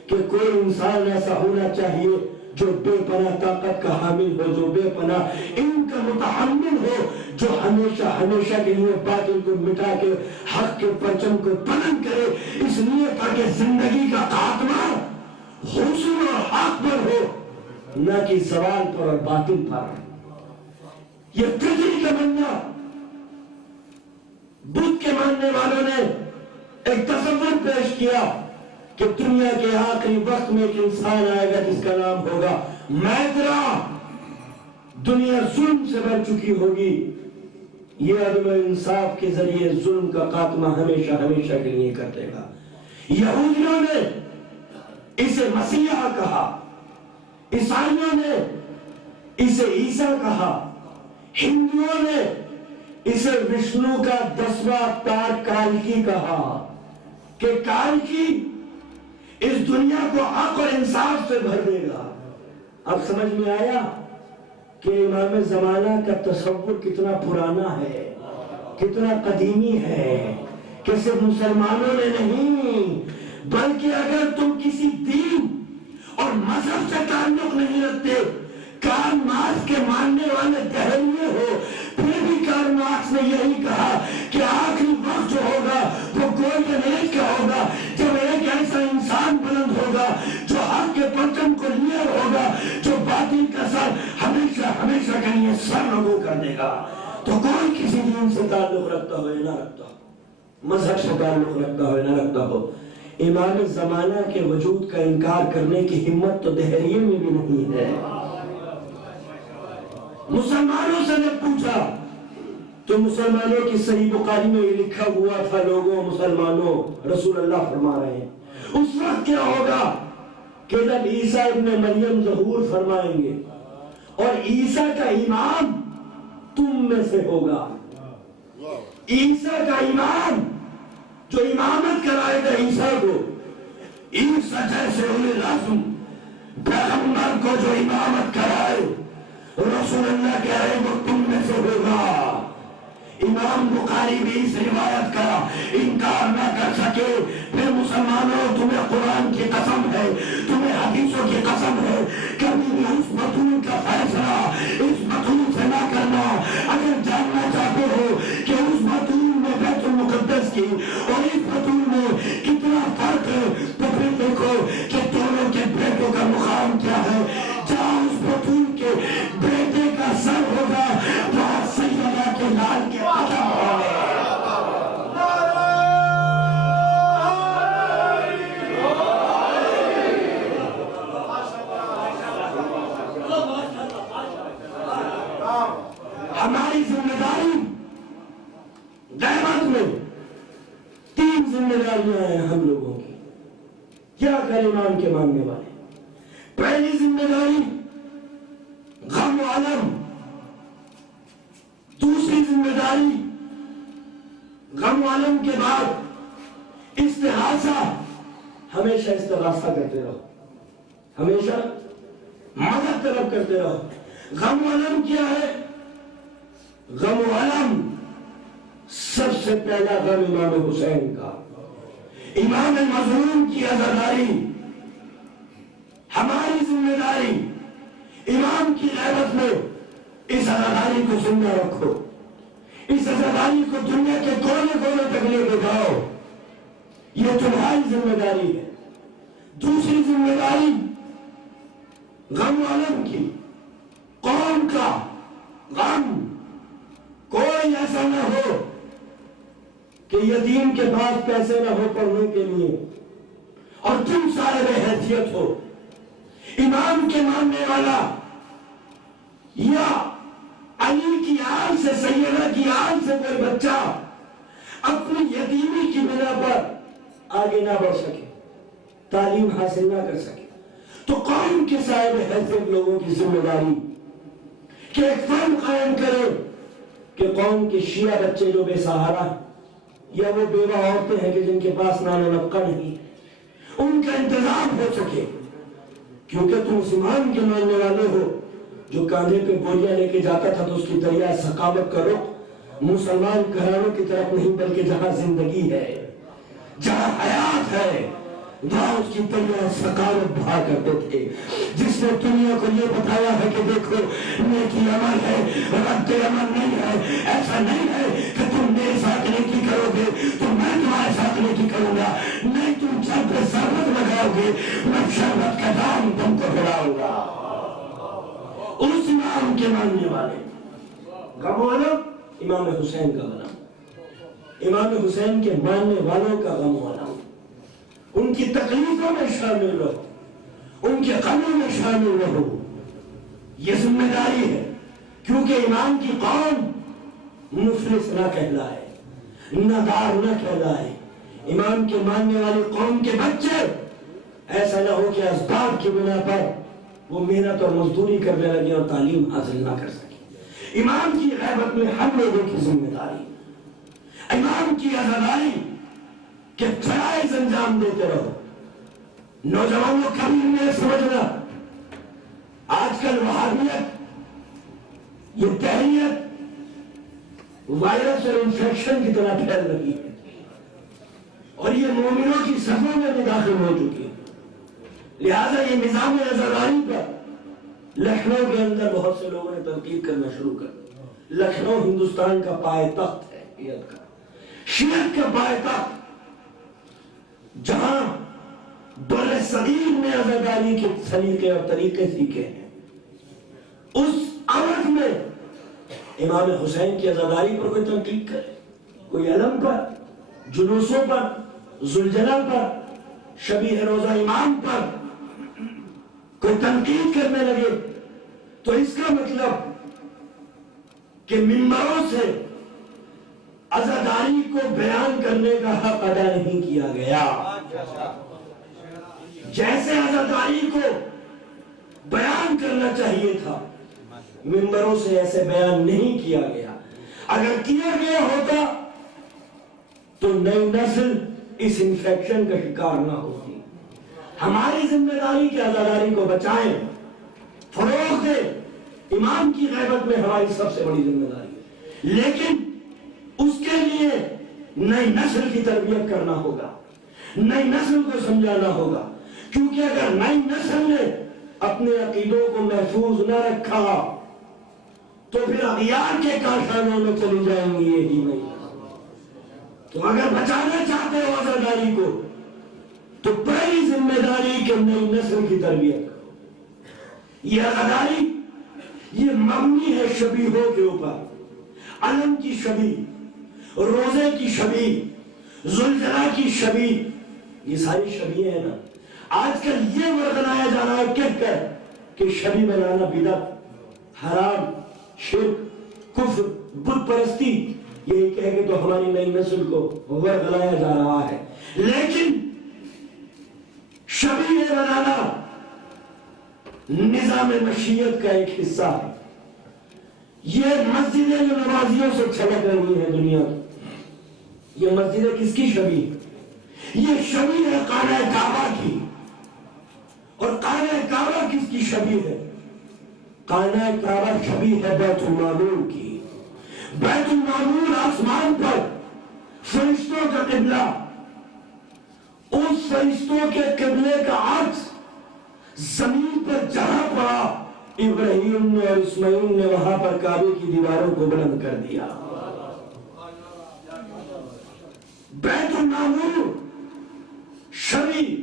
کہ کوئی انسان ایسا ہونا چاہیے جو بے پناہ طاقت کا حامل ہو، جو بے پناہ علم کا متحمل ہو، جو ہمیشہ ہمیشہ کے لیے باطل کو مٹا کے حق کے پرچم کو بلند کرے، اس لیے تاکہ زندگی کا خاتمہ حسن اور حق پر ہو، نہ کہ زوال پر اور باطل پر. یہ فطری تمنا ماننے والوں نے ایک تصور پیش کیا کہ دنیا کے آخری وقت میں ایک انسان آئے گا جس کا نام ہوگا میترا، دنیا ظلم سے بھر چکی ہوگی، یہ عدل و انصاف کے ذریعے ظلم کا خاتمہ ہمیشہ ہمیشہ کے لیے کر دے گا۔ یہودیوں نے اسے مسیحا کہا، عیسائیوں نے اسے عیسیٰ کہا، ہندوؤں نے اسے وشنو کا 10واں اوتار کالکی کہا کہ کالکی اس دنیا کو حق اور انصاف سے بھر دے گا۔ اب سمجھ میں آیا کہ امام زمانہ کا تصور کتنا پرانا ہے، کتنا قدیمی ہے، کہ صرف مسلمانوں نے نہیں بلکہ اگر تم کسی دین اور مذہب سے تعلق نہیں رکھتے، کارل مارکس کے ماننے والے دہریے ہو، پھر بھی کارل مارکس نے یہی کہا کہ آخری وقت جو ہوگا وہ گولڈن ایج کا ہوگا، جب ایک ایسا انسان بلند ہوگا جو حق کے پرچم کو لیے ہوگا، جو باطل کا سر ہمیشہ ہمیشہ کے لیے سر نگو کر دے گا۔ تو کوئی کسی دین سے تعلق رکھتا ہو یا نہ رکھتا ہو، مذہب سے تعلق رکھتا ہو یا نہ رکھتا ہو، امام زمانہ کے وجود کا انکار کرنے کی ہمت تو دہریے میں بھی نہیں ہے۔ مسلمانوں سے نے پوچھا تو مسلمانوں کی صحیح بخاری میں یہ لکھا ہوا تھا، لوگوں مسلمانوں، رسول اللہ فرما رہے ہیں اس وقت کیا ہوگا کہ جب عیسیٰ ابن مریم ظہور فرمائیں گے اور عیسیٰ کا امام تم میں سے ہوگا، عیسیٰ کا امام جو امامت کرائے گا عیسیٰ کو، عیسیٰ جیسے اولی العزم پیغمبر کو جو امامت کرائے، رسول اللہ کہہ رہے وہ تم میں سے ہوگا۔ امام بخاری بھی اس روایت کا انکار نہ کر سکے۔ پھر مسلمانوں، تمہیں قرآن کی قسم ہے، تمہیں حدیثوں کی قسم ہے، کبھی بھی اس بطول کا فیصلہ اس بطول سے نہ کرنا۔ اگر جاننا چاہتے ہو کہ اس بطول میں بیت المقدس کی اور اس بطول میں کتنا فرق ہے تو پھر دیکھو کہ دونوں کے بیٹوں کا مقام کیا ہے۔ جہاں اس بطول کے بیٹے کا سر ہوگا وہاں سیدہ کے لال کے قدم ہوگا۔ ہماری ذمہ داری قیامت میں 3 ذمہ داریاں ہیں ہم لوگوں کی، کیا کریں ایمان کے ماننے والے۔ پہلی ذمہ داری غم و علم، دوسری ذمہ داری غم و علم کے بعد استغاثہ، ہمیشہ استغاثہ کرتے رہو، ہمیشہ مدد طلب کرتے رہو۔ غم و علم کیا ہے؟ غم و علم سب سے پہلا غم امام حسین کا، امام مظلوم کی عزاداری۔ ہماری ذمہ داری امام کی غیبت میں اس عزاداری کو زندہ رکھو، اس عزاداری کو دنیا کے کونے کونے تک لے کے جاؤ، یہ تمہاری ذمہ داری ہے۔ دوسری ذمہ داری غم و علم کی، قوم کا غم، کوئی ایسا نہ ہو کہ یتیم کے پاس پیسے نہ ہو پڑھنے کے لیے اور تم صاحب حیثیت ہو۔ امام کے ماننے والا یا علی کی آل سے، سیدہ کی آل سے کوئی بچہ اپنی یتیمی کی بنا پر آگے نہ بڑھ سکے، تعلیم حاصل نہ کر سکے، تو قوم کے صاحب حیثیت لوگوں کی ذمہ داری کہ ایک فرم قائم کرے کہ قوم کے شیعہ بچے جو بے سہارا یا وہ بیوہ عورتیں ہیں کہ جن کے پاس نان و نفقہ نہیں، ان کا انتظام ہو سکے، کیونکہ تم مسلمان کے ماننے والے ہو۔ جو کاندھے پہ بوریاں لے کے جاتا تھا تو اس کی دریا ثقافت کا رخ مسلمان گھرانوں کی طرف نہیں بلکہ جہاں زندگی ہے، جہاں حیات ہے، وہاں اس کی دریا ثقافت بہا کرتے تھے، جس نے دنیا کو یہ بتایا ہے کہ دیکھو نیکی عمل ہے، رد عمل نہیں ہے۔ ایسا نہیں ہے کہ تم میرے ساتھ نیکی کرو گے تو میں تمہارے ساتھ نیکی کروں گا، نہیں، تم جب پہ شربت لگاؤ گے میں شربت کا دام تم کو پھیلاؤں گا۔ اس امام کے ماننے والے غم و علم امام حسین کا غلام۔ امام حسین کے ماننے والوں کا غم ہونا، ان کی تکلیفوں میں شامل رہو، ان کے غموں میں شامل رہو، یہ ذمہ داری ہے، کیونکہ امام کی قوم مفلس نہ کہلائے، نادار نہ کہلائے۔ امام کے ماننے والی قوم کے بچے ایسا نہ ہو کہ اسباب کی بنا پر وہ محنت اور مزدوری کرنے لگے اور تعلیم حاصل نہ کر سکے۔ امام کی غیبت میں ہم لوگوں کی ذمہ داری، امام کی عزاداری کہ فرائض انجام دیتے رہو۔ نوجوانوں کبھی نہیں سمجھنا آج کل وہابیت، یہ تحریت وائرس اور انفیکشن کی طرح پھیل رہی ہے اور یہ مومنوں کی صفوں میں بھی داخل ہو چکی ہے۔ لہذا یہ نظام عزاداری پر لکھنؤ کے اندر بہت سے لوگوں نے تنقید کرنا شروع کر دی۔ لکھنؤ ہندوستان کا پائے تخت ہے، شیعت کا پائے تخت، جہاں بر صغیر میں عزاداری کے سلیقے اور طریقے سیکھے ہیں، اس عورت میں امام حسین کی عزاداری پر کوئی تنقید کرے، کوئی علم پر، جلوسوں پر، زلجلہ پر، شبیہ روزہ امام پر کوئی تنقید کرنے لگے تو اس کا مطلب کہ ممبروں سے عزاداری کو بیان کرنے کا حق ادا نہیں کیا گیا۔ جیسے عزاداری کو بیان کرنا چاہیے تھا، ممبروں سے ایسے بیان نہیں کیا گیا۔ اگر کیا گیا ہوتا تو نئی نسل اس انفیکشن کا شکار نہ ہوتی۔ ہماری ذمہ داری کہ عزاداری کو بچائیں، فروغ دیں، امام کی غیبت میں ہماری سب سے بڑی ذمہ داری ہے، لیکن اس کے لیے نئی نسل کی تربیت کرنا ہوگا، نئی نسل کو سمجھانا ہوگا، کیونکہ اگر نئی نسل نے اپنے عقیدوں کو محفوظ نہ رکھا تو پھر اغیار کے کارخانوں میں چلی جائیں گی یہی نہیں۔ تو اگر بچانا چاہتے ہو عزاداری کو تو پہلی ذمہ داری کہ نئی نسل کی تربیت کرو۔ یہ عزاداری یہ مبنی ہے شبیہوں کے اوپر، علم کی شبیہ، روزے کی شبیہ، زلجلہ کی شبیہ، یہ ساری شبیہیں ہیں نا۔ آج کل یہ ورغلایا جا رہا ہے کہہ کر کہ شبیہ بنانا بدعت، حرام، شرک، کفر، بت پرستی، یہی کہہ کے تو ہماری نئی نسل کو ورغلایا جا رہا ہے۔ لیکن شبیہ بنانا نظام مشیت کا ایک حصہ ہے۔ یہ مسجدیں جو نمازیوں سے چھلک رہی ہیں دنیا کی، یہ مسجدیں کس کی شبیہ؟ یہ شبیہ ہے خانہ کعبہ کی۔ اور خانہ کعبہ کس کی شبیہ ہے؟ خانہ کعبہ شبیہ ہے بیت المعمور کی۔ بیت المعمور آسمان پر فرشتوں کا قبلہ، اس فرشتوں کے قبلے کا عکس زمین پر جہاں پڑا، ابراہیم نے اور اسماعیل نے وہاں پر کعبے کی دیواروں کو بلند کر دیا۔ بیت المعمور شبیہ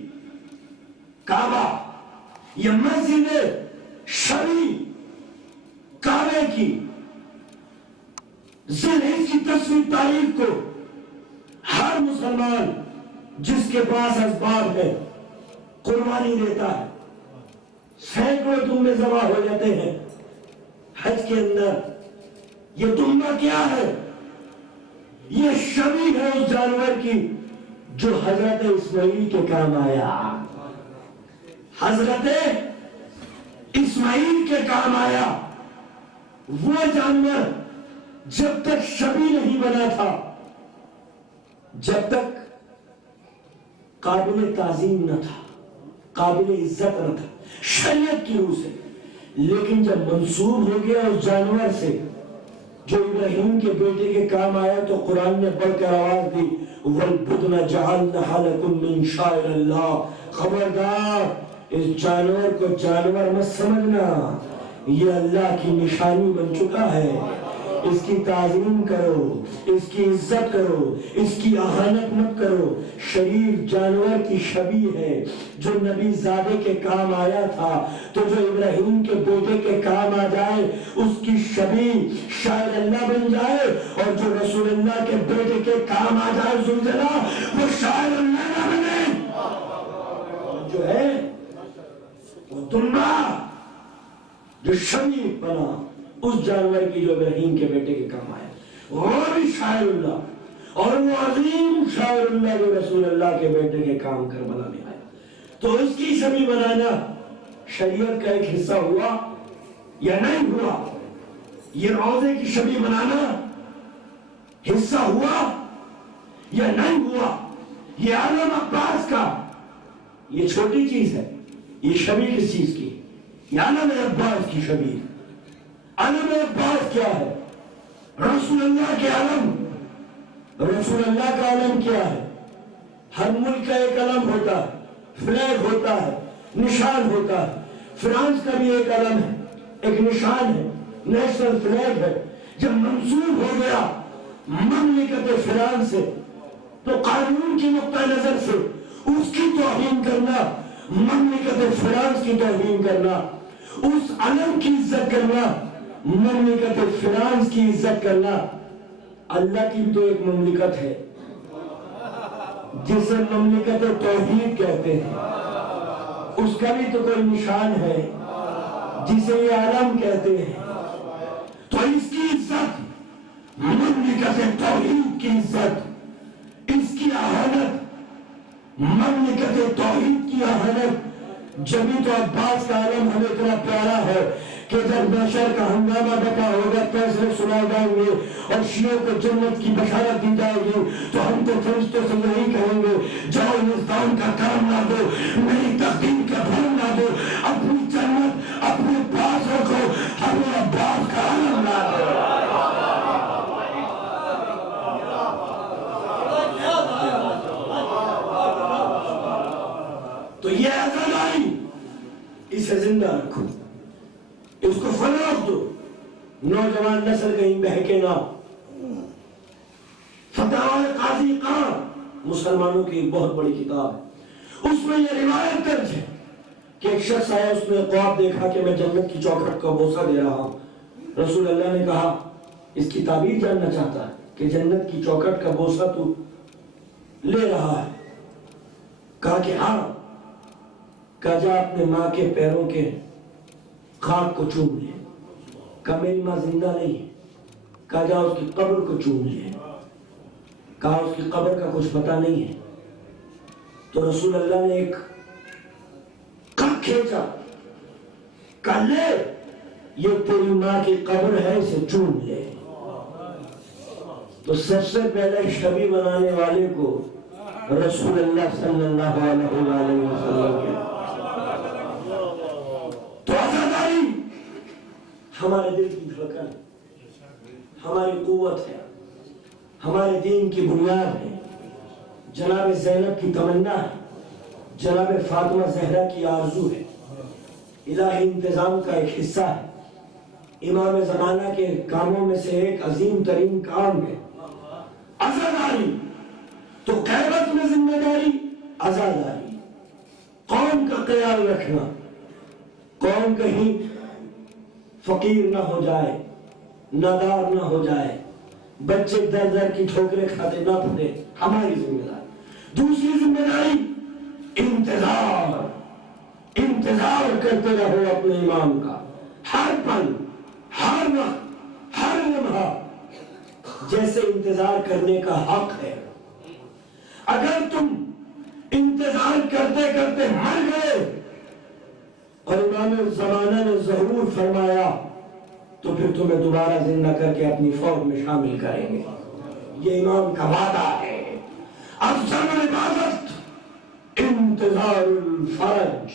کعبہ، یہ مسجد شبیہ کعبے کی۔ ذلحج کی 10ویں تاریخ کو ہر مسلمان جس کے پاس اسباب ہے قربانی دیتا ہے، سینکڑوں دمبے ذبح ہو جاتے ہیں حج کے اندر۔ یہ دمبا کیا ہے؟ یہ شبیہ ہے اس جانور کی جو حضرت اسماعیل کے کام آیا، حضرت اسماعیل کے کام آیا۔ وہ جانور جب تک شبیہ نہیں بنا تھا، جب تک قابل تعظیم نہ تھا، قابل عزت نہ تھا شریعت کی روح سے، لیکن جب منسوب ہو گیا اس جانور سے جو ابراہیم کے بیٹے کے کام آیا تو قرآن نے بڑھ کر آواز دی وَالْبُدْنَ جَعَلْنَهَا لَكُم مِّن شَعَائِرِ اللَّهِ۔ خبردار اس جانور کو جانور مت سمجھنا، یہ اللہ کی نشانی بن چکا ہے، اس کی تعظیم کرو، اس کی عزت کرو، اس کی اہانت مت کرو۔ شریف جانور کی شبیہ ہے جو نبی زادے کے کام آیا تھا، تو جو ابراہیم کے بیٹے کے کام آ جائے اس کی شبیہ شاعر اللہ بن جائے، اور جو رسول اللہ کے بیٹے کے کام آ جائے ذوالجلال وہ شاعر اللہ نہ بنے۔ جو ہے وہ دنیا جو شبیہ بنا اس جانور کی جو ابراہیم کے بیٹے کے کام آیا، وہ بھی شاعر اللہ، اور وہ عظیم شاعر اللہ جو رسول اللہ کے بیٹے کے کام کربلا میں آیا۔ تو اس کی شبیہ بنانا شریعت کا ایک حصہ ہوا یا نہیں ہوا؟ یہ روزے کی شبیہ بنانا حصہ ہوا یا نہیں ہوا؟ یہ عالم عباس کا یہ چھوٹی چیز ہے، یہ شبیہ کس چیز کی؟ یہ عالم عباس کی شبیہ۔ عالم عباس کیا ہے؟ رسول اللہ کے علم۔ رسول اللہ کا علم کیا ہے؟ ہر ملک کا ایک علم ہوتا ہے، فلیگ ہوتا ہے، نشان ہوتا ہے۔ فرانس کا بھی ایک علم ہے، ایک نشان ہے، نیشنل فلیگ ہے۔ جب منسوب ہو گیا مملکت فرانس سے تو قانون کی نقطہ نظر سے اس کی توہین کرنا، مملکت فرانس کی توہین کرنا، اس علم کی عزت کرنا، مملکت فرانس کی عزت کرنا۔ اللہ کی تو ایک مملکت ہے جسے مملکت توحید کہتے ہیں، اس کا بھی تو کوئی نشان ہے جسے یہ علم کہتے ہیں۔ تو اس کی عزت، مملکت توحید کی عزت، اس کی اہانت، مملکت توحید کی اہانت، جبھی تو عباس کا علم ہمیں اتنا پیارا ہے کہ جب محشر کا ہنگامہ بتا ہوگا، فیصلے سنائے جائیں گے اور شیعوں کو جنت کی بشارت دی جائے گی، تو ہم تو فرشتوں سے یہی کہیں گے، جاؤ نظام کا کرم لا دو، میری تقدیر کا بھرم لا دو، اپنی جنت اپنے پاس رکھو، ہمیں عباس کا علم لا دو۔ تو یہ عزاداری، اسے زندہ رکھو، اس کو فروغ دو، نوجوان نسل کہیں بہکے نہ۔ فتاوی قاضی قاں مسلمانوں کی ایک بہت بڑی کتاب ہے، اس میں یہ روایت درج ہے کہ ایک شخص آیا، اس نے خواب دیکھا کہ میں جنت کی چوکھٹ کا بوسہ دے رہا ہوں۔ رسول اللہ نے کہا اس کی تعبیر جاننا چاہتا ہے کہ جنت کی چوکھٹ کا بوسہ تو لے رہا ہے؟ کہا کہ ہاں۔ کہا جا اپنے ماں کے پیروں کے خاک کو چوم لے۔ کہا میری ماں زندہ نہیں ہے۔ کہا جا اس کی قبر کو چوم لے۔ کہا اس کی قبر کا کچھ پتہ نہیں ہے۔ تو رسول اللہ نے ایک کھا کھینچا، کہا لے یہ تیری ماں کی قبر ہے، اسے چوم لے۔ تو سب سے پہلے شبیہ بنانے والے کو رسول اللہ صلی اللہ علیہ وسلم کے۔ تو عزاداری ہمارے دل کی دھڑکن، ہماری قوت ہے، ہمارے دین کی بنیاد ہے، جناب زینب کی تمنا ہے، جناب فاطمہ زہرا کی آرزو ہے، الہی انتظام کا ایک حصہ ہے، امام زمانہ کے کاموں میں سے ایک عظیم ترین کام ہے عزاداری۔ تو قیادت میں ذمہ داری عزاداری، قوم کا خیال رکھنا، قوم کہیں فقیر نہ ہو جائے، نادار نہ ہو جائے، بچے در در کی ٹھوکریں کھاتے نہ پھرے، ہماری ذمہ داری۔ دوسری ذمہ داری انتظار، انتظار کرتے رہو اپنے امام کا، ہر پل، ہر وقت، ہر لمحہ جیسے انتظار کرنے کا حق ہے۔ اگر تم انتظار کرتے کرتے مر گئے اور امام زمانہ نے ظہور فرمایا تو پھر تمہیں دوبارہ زندہ کر کے اپنی فوج میں شامل کریں گے، یہ امام کا وعدہ ہے۔ افضل عبادت انتظار الفرج،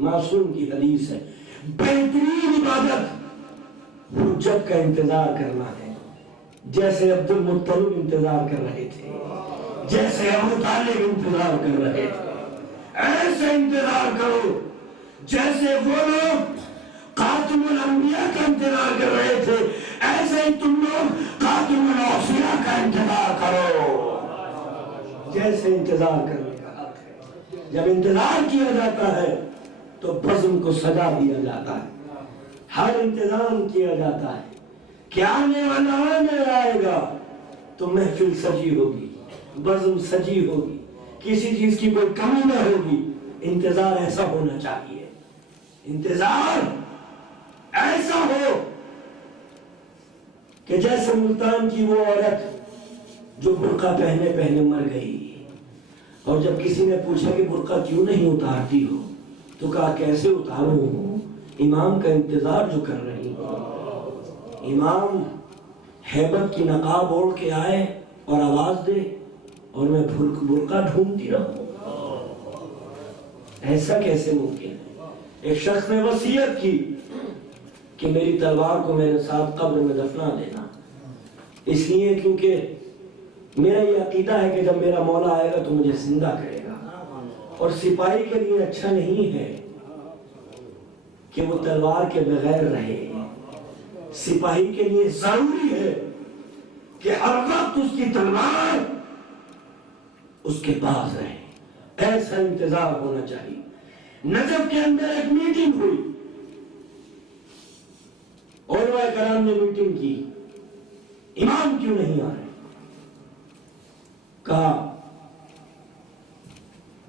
معصوم کی حدیث ہے، بہترین عبادت حجت کا انتظار کرنا ہے، جیسے عبد المطلب انتظار کر رہے تھے، جیسے ابو طالب انتظار کر رہے تھے، ایسے انتظار کرو جیسے وہ لوگ خاتم الانبیاء کا انتظار کر رہے تھے، ایسے ہی تم لوگ خاتم الاوصیاء کا انتظار کرو، جیسے انتظار کرنے کا حق ہے۔ جب انتظار کیا جاتا ہے تو بزم کو سجا دیا جاتا ہے، ہر انتظام کیا جاتا ہے کہ آنے والا آئے گا تو محفل سجی ہوگی، بزم سجی ہوگی، کسی چیز کی کوئی کمی نہ ہوگی۔ انتظار ایسا ہونا چاہیے، انتظار ایسا ہو کہ جیسے ملتان کی وہ عورت جو برقع پہنے پہنے مر گئی، اور جب کسی نے پوچھا کہ برقع کیوں نہیں اتارتی ہو تو کہا کیسے اتاروں، امام کا انتظار جو کر رہی ہوں۔ امام ہیبت کی نقاب اوڑھ کے آئے اور آواز دے اور میں برقع ڈھونڈتی رہوں، ایسا کیسے ممکن ہے؟ ایک شخص نے وصیت کی کہ میری تلوار کو میرے ساتھ قبر میں دفنا دینا، اس لیے کیونکہ میرا یہ عقیدہ ہے کہ جب میرا مولا آئے گا تو مجھے زندہ کرے گا، اور سپاہی کے لیے اچھا نہیں ہے کہ وہ تلوار کے بغیر رہے، سپاہی کے لیے ضروری ہے کہ ہر وقت اس کی تلوار اس کے پاس رہے۔ ایسا انتظار ہونا چاہیے۔ نجف کے اندر ایک میٹنگ ہوئی، علماء کرام نے میٹنگ کی، امام کیوں نہیں آ رہے؟ کہا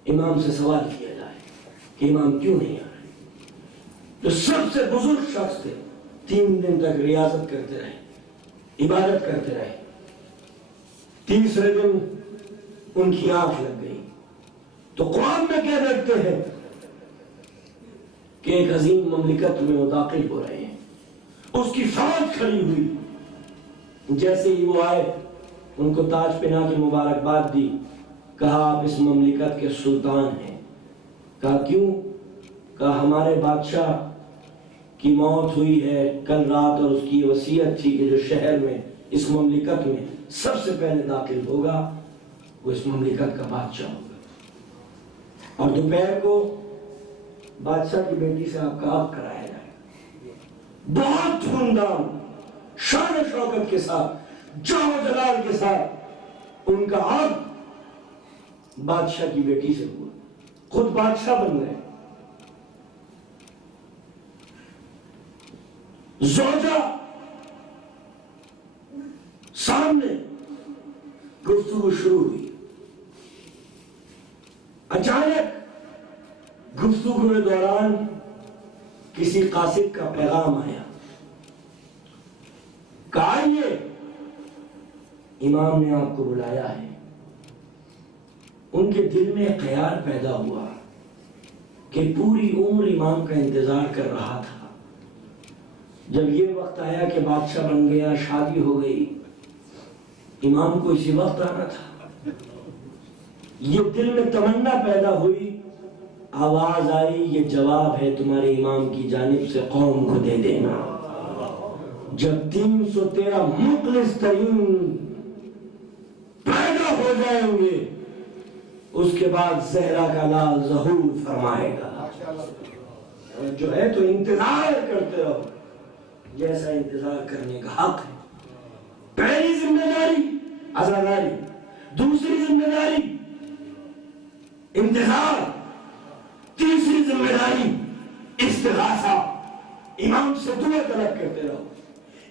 امام سے سوال کیا جائے کہ امام کیوں نہیں آ رہے؟ جو سب سے بزرگ شخص تھے 3 دن تک ریاضت کرتے رہے، عبادت کرتے رہے، تیسرے دن ان کی آنکھ لگ گئی تو قرآن میں کیا دیکھتے ہیں کہ ایک عظیم مملکت میں وہ داخل ہو رہے ہیں، اس کی فوج کھڑی ہوئی، جیسے ہی وہ آئے ان کو تاج پہنا کے مبارکباد دی، کہا آپ اس مملکت کے سلطان ہیں۔ کہا کیوں؟ کہا ہمارے بادشاہ کی موت ہوئی ہے کل رات، اور اس کی وصیت تھی کہ جو شہر میں اس مملکت میں سب سے پہلے داخل ہوگا وہ اس مملکت کا بادشاہ ہوگا۔ اور دوپہر کو بادشاہ کی بیٹی سے آپ کا عقد کرایا جائے، بہت دھوم دھام شان و شوکت کے ساتھ، جاہ و جلال کے ساتھ ان کا عقد بادشاہ کی بیٹی سے ہوا، خود بادشاہ بن گئے۔ زوجہ سامنے گفتگو شروع ہوئی، اچانک گفتگو کے دوران کسی قاصد کا پیغام آیا، کہا یہ امام نے آپ کو بلایا ہے۔ ان کے دل میں خیال پیدا ہوا کہ پوری عمر امام کا انتظار کر رہا تھا، جب یہ وقت آیا کہ بادشاہ بن گیا، شادی ہو گئی، امام کو اسی وقت آنا تھا۔ یہ دل میں تمنا پیدا ہوئی، آواز آئی یہ جواب ہے تمہارے امام کی جانب سے، قوم کو دے دینا۔ جب 313 مخلص ترین پیدا ہو جائیں گے اس کے بعد زہرا کا لال ظہور فرمائے گا۔ جو ہے تو انتظار کرتے رہو، جیسا انتظار کرنے کا حق ہے۔ پہلی ذمہ داری عزاداری، دوسری ذمہ داری انتظار، تیسری ذمہ داری استغاثہ۔ امام سے دعا طلب کرتے رہو،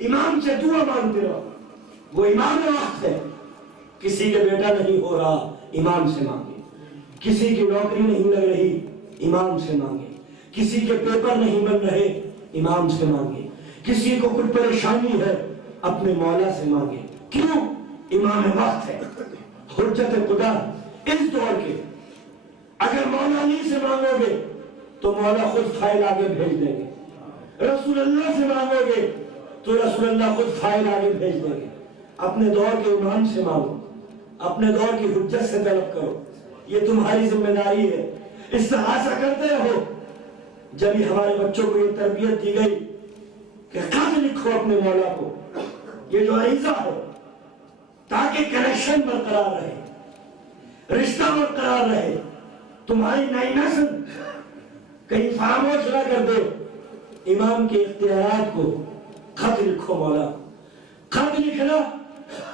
امام سے دعا مانگتے رہو۔ وہ امام وقت ہے، کسی کے بیٹا نہیں ہو رہا امام سے مانگے، کسی کی نوکری نہیں لگ رہی امام سے مانگے، کسی کے پیپر نہیں بن رہے امام سے مانگے، کسی کو کچھ پریشانی ہے اپنے مولا سے مانگے۔ کیوں؟ امام وقت ہے، حجت خدا اس دور کے۔ اگر مولا علی سے مانگو گے تو مولا خود فائل آگے بھیج دیں گے، رسول اللہ سے مانگو گے تو رسول اللہ خود فائل آگے بھیج دیں گے۔ اپنے دور کے امام سے مانگو، اپنے دور کی حجت سے طلب کرو، یہ تمہاری ذمہ داری ہے۔ استغاثہ کرتے رہو۔ جب ہی ہمارے بچوں کو یہ تربیت دی گئی کہ خط لکھو اپنے مولا کو، یہ جو عریضہ ہے، تاکہ کنیکشن برقرار رہے، رشتہ برقرار رہے، تمہاری نئی نسل کہیں فراموش نہ کر دے۔ امام کے اختیارات کو خط لکھو مولا، خط لکھنا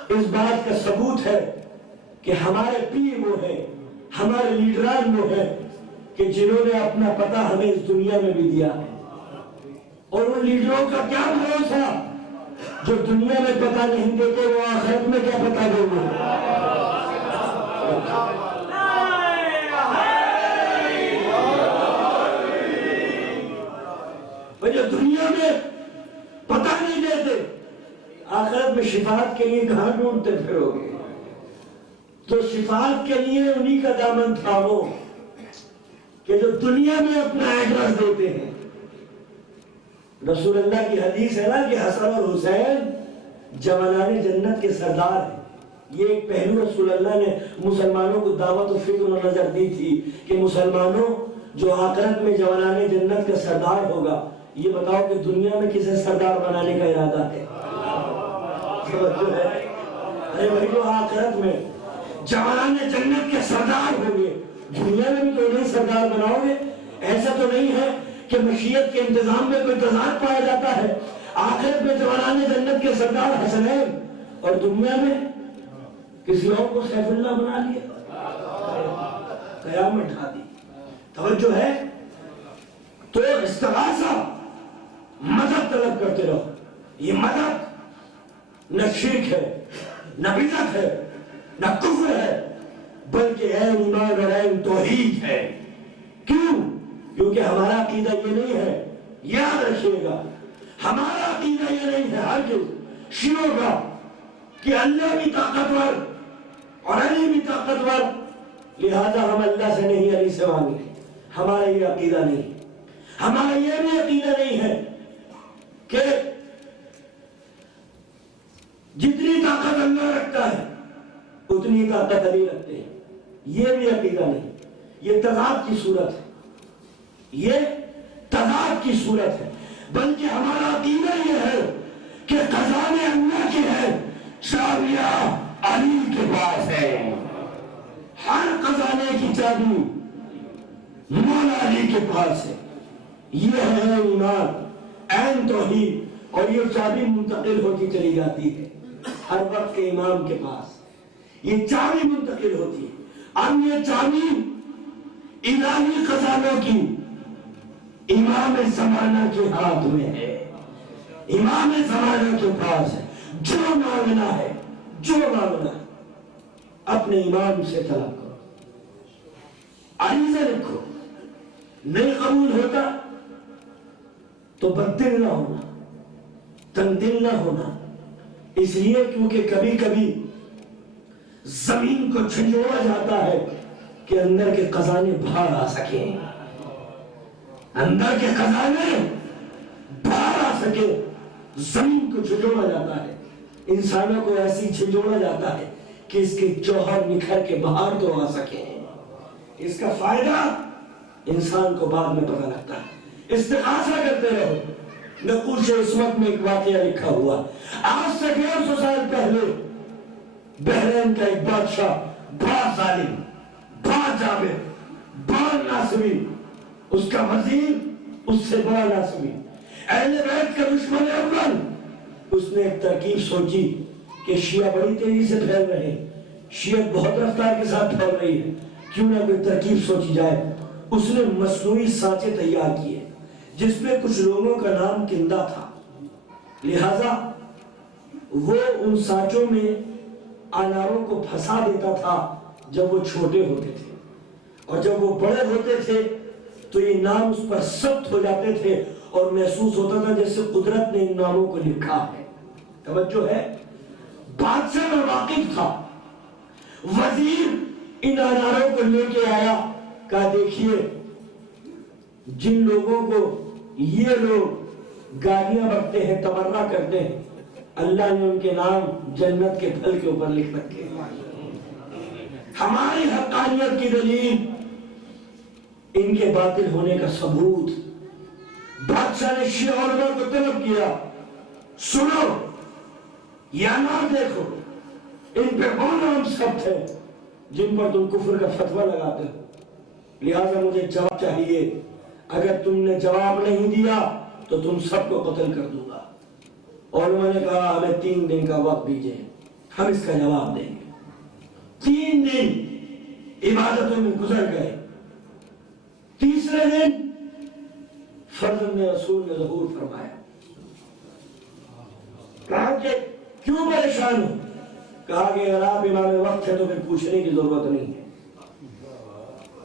اس بات کا ثبوت ہے کہ ہمارے پیر وہ ہیں، ہمارے لیڈران وہ ہیں کہ جنہوں نے اپنا پتہ ہمیں اس دنیا میں بھی دیا ہے، اور ان لیڈروں کا کیا بھروسہ جو دنیا میں پتہ نہیں دیتے وہ آخرت میں کیا پتہ دیں گے۔ اور جو دنیا میں پتہ نہیں دیتے آخرت میں شفاعت کے لیے کہاں ڈھونڈتے پھرو گے؟ تو شفاعت کے لیے انہی کا دامن تھامو کہ جو دنیا میں اپنا ایڈریس دیتے ہیں۔ رسول اللہ کی حدیث ہے نا کہ حسن اور حسین جوانان جنت کے سردار ہیں۔ یہ ایک پہلو رسول اللہ نے مسلمانوں کو دعوت و فکر و نظر دی تھی کہ مسلمانوں جو آخرت میں جوانان جنت کا سردار ہوگا، یہ بتاؤ کہ دنیا میں کسے سردار بنانے کا ارادہ ہے؟ ارے بھائی جو آخرت میں جوانان جنت کے سردار ہوں گے، دنیا میں بھی تو انہیں سردار بناؤ گے۔ ایسا تو نہیں ہے کہ مشیت کے انتظام میں کوئی تضاد پایا جاتا ہے۔ آخرت میں جوانان جنت کے سردار حسنین اور دنیا میں کسی اور کو سیف اللہ بنا لیا، قیامت ڈھا دی۔ توجہ ہے؟ تو استغاثہ مدد طلب کرتے رہو۔ یہ مدد نہ شرک ہے، نہ بدعت ہے، نہ کفر ہے، بلکہ عین ایمان اور عین توحید ہے۔ کیوں؟ کیونکہ ہمارا عقیدہ یہ نہیں ہے، یاد رکھیے گا، ہمارا عقیدہ یہ نہیں ہے ہرگز شیعوں کا کہ اللہ بھی طاقتور اور علی بھی طاقتور، لہذا ہم اللہ سے نہیں علی سے مانگیں۔ ہمارا یہ عقیدہ نہیں۔ ہمارا یہ بھی عقیدہ نہیں ہے کہ جتنی طاقت اللہ رکھتا ہے اتنی طاقت علی رکھتے ہیں، یہ بھی عقیدہ نہیں۔ یہ تضاد کی صورت ہے، یہ تضاد کی صورت ہے، بلکہ ہمارا عقیدہ یہ ہے کہ خزانے اللہ کے ہیں، چابیاں علی کے پاس ہے۔ ہر خزانے کی چابی مولا علی کے پاس ہے۔ یہ ہے ایمان، عین توحید، اور یہ چابی منتقل ہوتی چلی جاتی ہے ہر وقت کے امام کے پاس۔ یہ چابی منتقل ہوتی ہے۔ اب یہ چابی الہی خزانوں کی امام زمانہ کے ہاتھ میں ہے، امام زمانہ کے پاس ہے۔ جو مانگنا ہے، جو مانگنا ہے اپنے امام سے طلب کرو، عریضہ لکھو۔ نہیں قبول ہوتا تو بددل نہ ہونا، تنگ دل نہ ہونا، اس لیے کیونکہ کبھی کبھی زمین کو جھنجھوڑا جاتا ہے کہ اندر کے خزانے باہر آ سکیں، اندر کے خزانے باہر آ سکے۔ زمین کو جھنجھوڑا جاتا ہے، انسانوں کو ایسی جھنجھوڑا جاتا ہے کہ اس کے جوہر نکھر کے باہر تو آ سکیں۔ اس کا فائدہ انسان کو بعد میں پتہ لگتا ہے۔ استغاثہ کرتے رہو۔ نقوش عصمت میں ایک واقعہ لکھا ہوا، آج سے 150 سال پہلے بحرین کا ایک بادشاہ، بڑا ظالم، بڑا جابر، بڑا ناصبی، اس کا وزیر اس سے بڑا ناصبی، اہل بیت کا دشمن اول۔ اس نے ایک ترکیب سوچی کہ شیعہ بڑی تیزی سے پھیل رہے ہیں، شیعت بہت رفتار کے ساتھ پھیل رہی ہے، کیوں نہ کوئی ترکیب سوچی جائے۔ اس نے مصنوعی سانچے تیار کیے جس میں کچھ لوگوں کا نام کندہ تھا، لہذا وہ ان سانچوں میں اناروں کو پھنسا دیتا تھا جب وہ چھوٹے ہوتے تھے، اور جب وہ بڑے ہوتے تھے تو یہ نام اس پر ثبت ہو جاتے تھے اور محسوس ہوتا تھا جیسے قدرت نے ان ناموں کو لکھا ہے۔ توجہ ہے؟ بادشاہ میں واقف تھا۔ وزیر ان اناروں کو لے کے آیا، کہا دیکھیے جن لوگوں کو یہ لوگ گالیاں بکتے ہیں، تبرہ کرتے ہیں، اللہ نے ان کے نام جنت کے پھل کے اوپر لکھ رکھے۔ ہماری حقانیت کی دلیل ان کے باطل ہونے کا ثبوت۔ بادشاہ نے شیعہ علماء کو طلب کیا، سنو یہ انار دیکھو، ان پہ وہ نام ثبت ہے جن پر تم کفر کا فتویٰ لگاتے ہو، لہذا مجھے جواب چاہیے، اگر تم نے جواب نہیں دیا تو تم سب کو قتل کر دوں گا۔ علماء نے کہا ہمیں 3 دن کا وقت دیجیے، ہم اس کا جواب دیں گے۔ 3 دن عبادتوں میں گزر گئے۔ تیسرے دن فرزند رسول نے ظہور فرمایا۔ کہا کہ کیوں پریشان ہو؟ کہا کہ اگر آپ امام وقت ہے تو پھر پوچھنے کی ضرورت نہیں ہے۔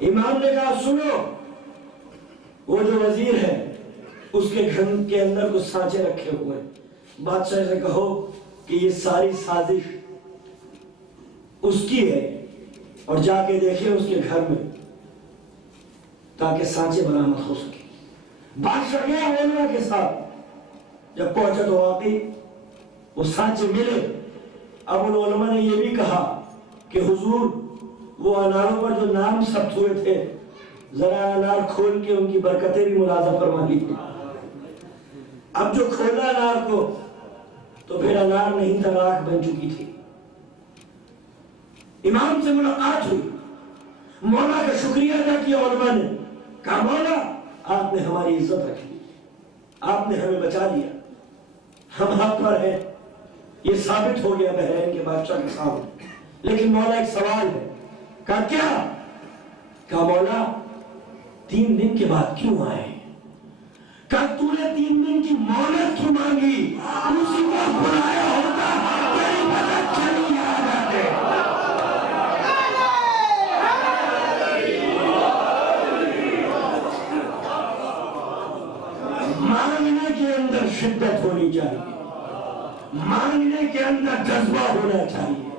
امام نے کہا سنو، وہ جو وزیر ہے اس کے گھر کے اندر کچھ سانچے رکھے ہوئے ہیں، بادشاہ سے کہو کہ یہ ساری سازش اس کی ہے اور جا کے دیکھے اس کے گھر میں تاکہ سانچے برآمد ہو سکے۔ بادشاہ گیا علماء کے ساتھ، جب پہنچا تو واقعی وہ سانچے ملے۔ اب ان علماء نے یہ بھی کہا کہ حضور وہ اناروں پر جو نام ثبت ہوئے تھے ذرا انار کھول کے ان کی برکتیں بھی ملاحظہ فرما لیجیے۔ اب جو کھولا انار کو تو پھر انار نہیں تھا، راکھ بن چکی تھی۔ امام سے ملاقات ہوئی، مولا کا شکریہ ادا کیا علماء نے، کہا مولا آپ نے ہماری عزت رکھی، آپ نے ہمیں بچا لیا، ہم حق پر ہیں، یہ ثابت ہو گیا بحرین کے بادشاہ کے سامنے۔ لیکن مولا ایک سوال ہے۔ کہا کیا؟ کہا مولا 3 دن کے بعد کیوں آئے؟ کہا تو نے 3 دن کی مہلت کیوں مانگی؟ اسی کو بلایا ہوتا تیری مدد چلی آ جاتے۔ مانگنے کے اندر شدت ہونی چاہیے، مانگنے کے اندر جذبہ ہونا چاہیے۔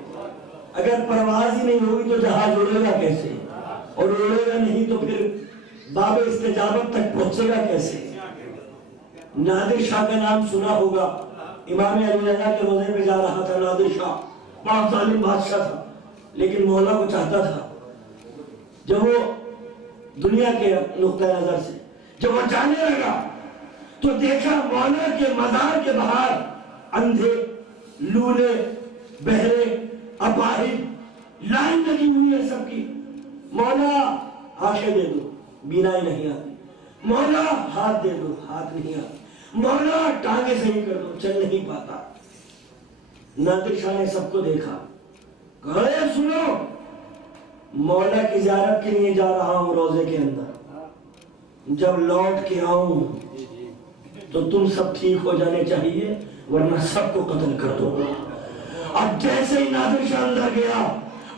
اگر پرواز ہی نہیں ہوگی تو جہاز اڑے گا کیسے؟ اور اڑے گا نہیں تو پھر باب استجابت تک پہنچے گا کیسے؟ نادر شاہ کا نام سنا ہوگا، امام علی رضا کے روزے پہ جا رہا تھا نادر شاہ، بہت ظالم بادشاہ تھا، لیکن مولا کو چاہتا تھا۔ جب وہ دنیا کے نقطہ نظر سے جب وہ جانے لگا تو دیکھا مولا کے مزار کے باہر اندھے، لولے، بہرے، اپاہج لائن لگی ہوئی ہے سب کی۔ مولا آنکھیں دے دو، بینائی نہیں آتی۔ مولا ہاتھ دے دو، ہاتھ نہیں آتی۔ مولا ٹانگیں صحیح کر دو، چل نہیں پاتا۔ نادر شاہ نے سب کو دیکھا، کہا اے سنو، مولا کی زیارت کے لیے جا رہا ہوں روزے کے اندر، جب لوٹ کے آؤں تو تم سب ٹھیک ہو جانے چاہیے ورنہ سب کو قتل کر دو۔ اب جیسے ہی نادر شاہ اندر گیا،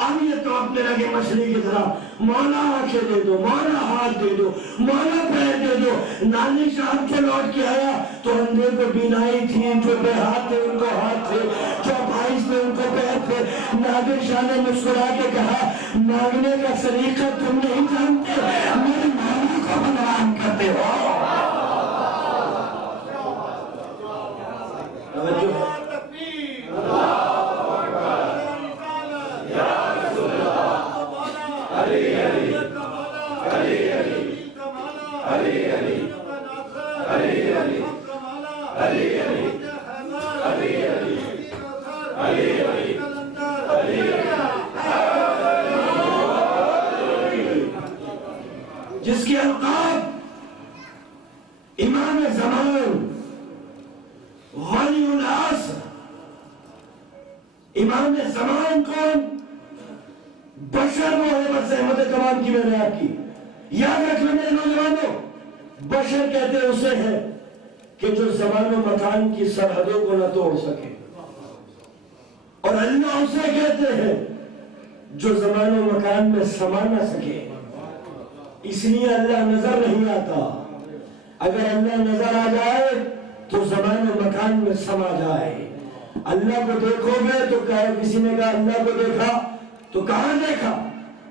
اب یہ تو اپنے لگے مچھلی کی طرح، مولا آنکھیں دے دو، مولا ہاتھ دے دو، مولا پیر دے دو۔ نادر شاہ کے لوٹ کے آیا تو اندھے کو بینائی تھی، جو بے ہاتھ تھے ان کو ہاتھ تھے، جو بھائیس تھے ان کو پیر تھے۔ نادر شاہ نے مسکرا کے کہا مانگنے کا سلیقہ تم نہیں جانتے، میرے مولا کو بدنام کرتے ہو۔ جس کے القاب امام زمان، ولی العصر، امام زمان کون؟ بشر وہ ہے، بس احمد کمال کی میں نے آپ کی یاد رکھنا میرے نوجوانوں۔ بشر کہتے ہیں اسے ہے کہ جو زمان و مکان کی سرحدوں کو نہ توڑ سکے، اور اللہ اسے کہتے ہیں جو زمان و مکان میں سما نہ سکے۔ اس لیے اللہ نظر نہیں آتا۔ اگر اللہ نظر آ جائے تو زمان و مکان میں سما جائے۔ اللہ کو دیکھو گے تو کسی نے کہا اللہ کو دیکھا تو کہاں دیکھا؟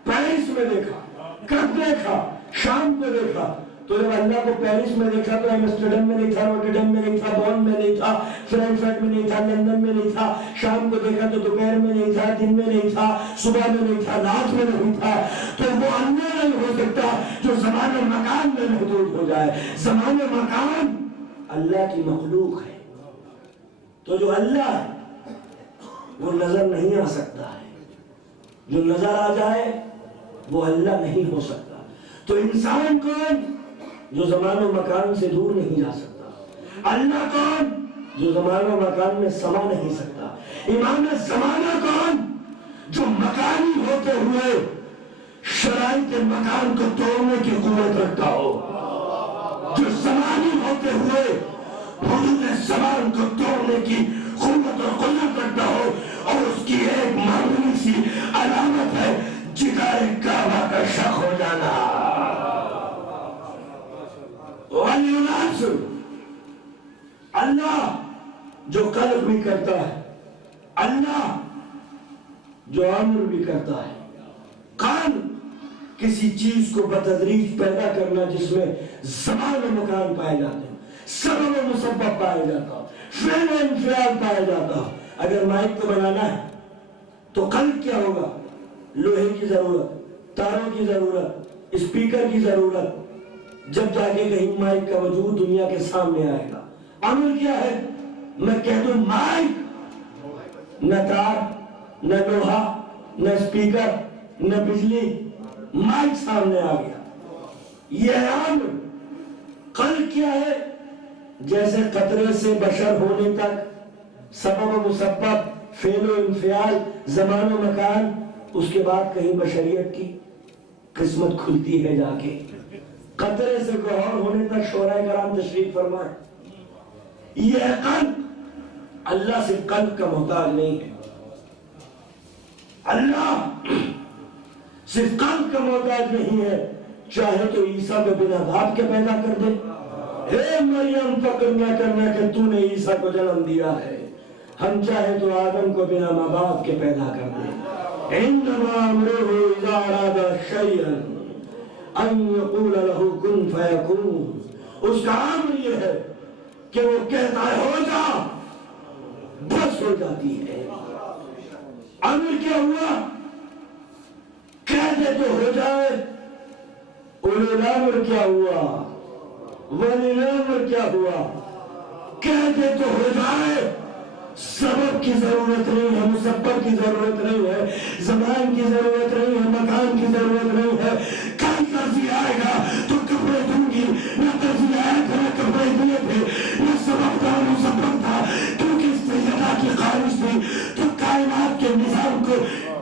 پیرس میں دیکھا۔ کب دیکھا؟ شام کو دیکھا۔ تو جب اللہ کو پیرس میں دیکھا تو ایمسٹرڈم میں نہیں تھا، روٹرڈم میں نہیں تھا، بون میں نہیں تھا، فرینکفرٹ میں نہیں تھا، لندن میں نہیں تھا۔ شام کو دیکھا تو دوپہر میں نہیں تھا، دن میں نہیں تھا، صبح میں نہیں تھا، رات میں نہیں تھا۔ تو وہ اللہ نہیں ہو سکتا جو زمان و مکان میں محدود ہو جائے۔ زمان و مکان اللہ کی مخلوق ہے، تو جو اللہ ہے وہ نظر نہیں آ سکتا ہے، جو نظر آ جائے وہ اللہ نہیں ہو سکتا۔ تو انسان کون؟ جو زمان و مکان سے دور نہیں جا سکتا۔ اللہ کون؟ جو زمان و مکان میں سما نہیں سکتا. امام زمانہ کون؟ جو مکانی ہوتے ہوئے شرائط مکان کو توڑنے کی قوت رکھتا ہو، جو زمانی ہوتے ہوئے حدود زمان کو توڑنے کی قوت اور قدرت رکھتا ہو، اور اس کی ایک معمولی سی علامت ہے جدار کعبہ کا شق ہو جانا. ولی العصر، اللہ جو قلب بھی کرتا ہے، اللہ جو امر بھی کرتا ہے. قلب کسی چیز کو بتدریج پیدا کرنا جس میں زمان و مکان پائے جاتے ہیں، سبب و مسبب پائے جاتا ہو، فعل و انفعال پائے جاتا ہو. اگر مائک کو بنانا ہے تو قلب کیا ہوگا؟ لوہے کی ضرورت، تاروں کی ضرورت، اسپیکر کی ضرورت، جب جا کے کہیں مائک کا وجود دنیا کے سامنے آئے گا. عمل کیا ہے؟ میں کہہ دوں مائک، نہ تار، نہ لوہا، نہ اسپیکر، نہ بجلی، مائک سامنے آ گیا. یہ عمل. قلب کیا ہے؟ جیسے قطرے سے بشر ہونے تک سبب و مسبب، فعل و انفعال، زمان و مکان، اس کے بعد کہیں بشریت کی قسمت کھلتی ہے جا کے. قطرے سے گوہر ہونے تک شعراء کرام تشریف فرمائے. یہ قلب اللہ سے قلب کا محتاج نہیں ہے. اللہ صرف قلب کا محتاج نہیں ہے. چاہے تو عیسیٰ کو بنا باپ کے پیدا کر دے. اے مریم فکر نہ کرنا کہ تو نے عیسیٰ کو جنم دیا ہے. ہم چاہے تو آدم کو بنا ماں باپ کے پیدا کر دے. انما امرہ اذا اراد شیئا ان یقول له کن فیکون. اس کا عمل یہ ہے کہ وہ کہتا ہے ہو جا، بس ہو جاتی ہے. عمل کیا ہوا؟ کہہ دے تو ہو جائے. اولو الامر کیا ہوا؟ ولی الامر کیا ہوا؟ کہہ دے تو ہو جائے. سبب کی ضرورت نہیں ہے، مسبب کی ضرورت نہیں ہے، زمان کی ضرورت نہیں ہے، مکان کی ضرورت نہیں ہے. کل ترسی آئے گا تو کپڑے دوں گی. نہ ترسی آئے تھا، نہ کپڑے دیے تھے، نہ سبب تھا، مسبب تھا. کیونکہ سیدہ کی خواہش تھی تو کائنات کے نظام کو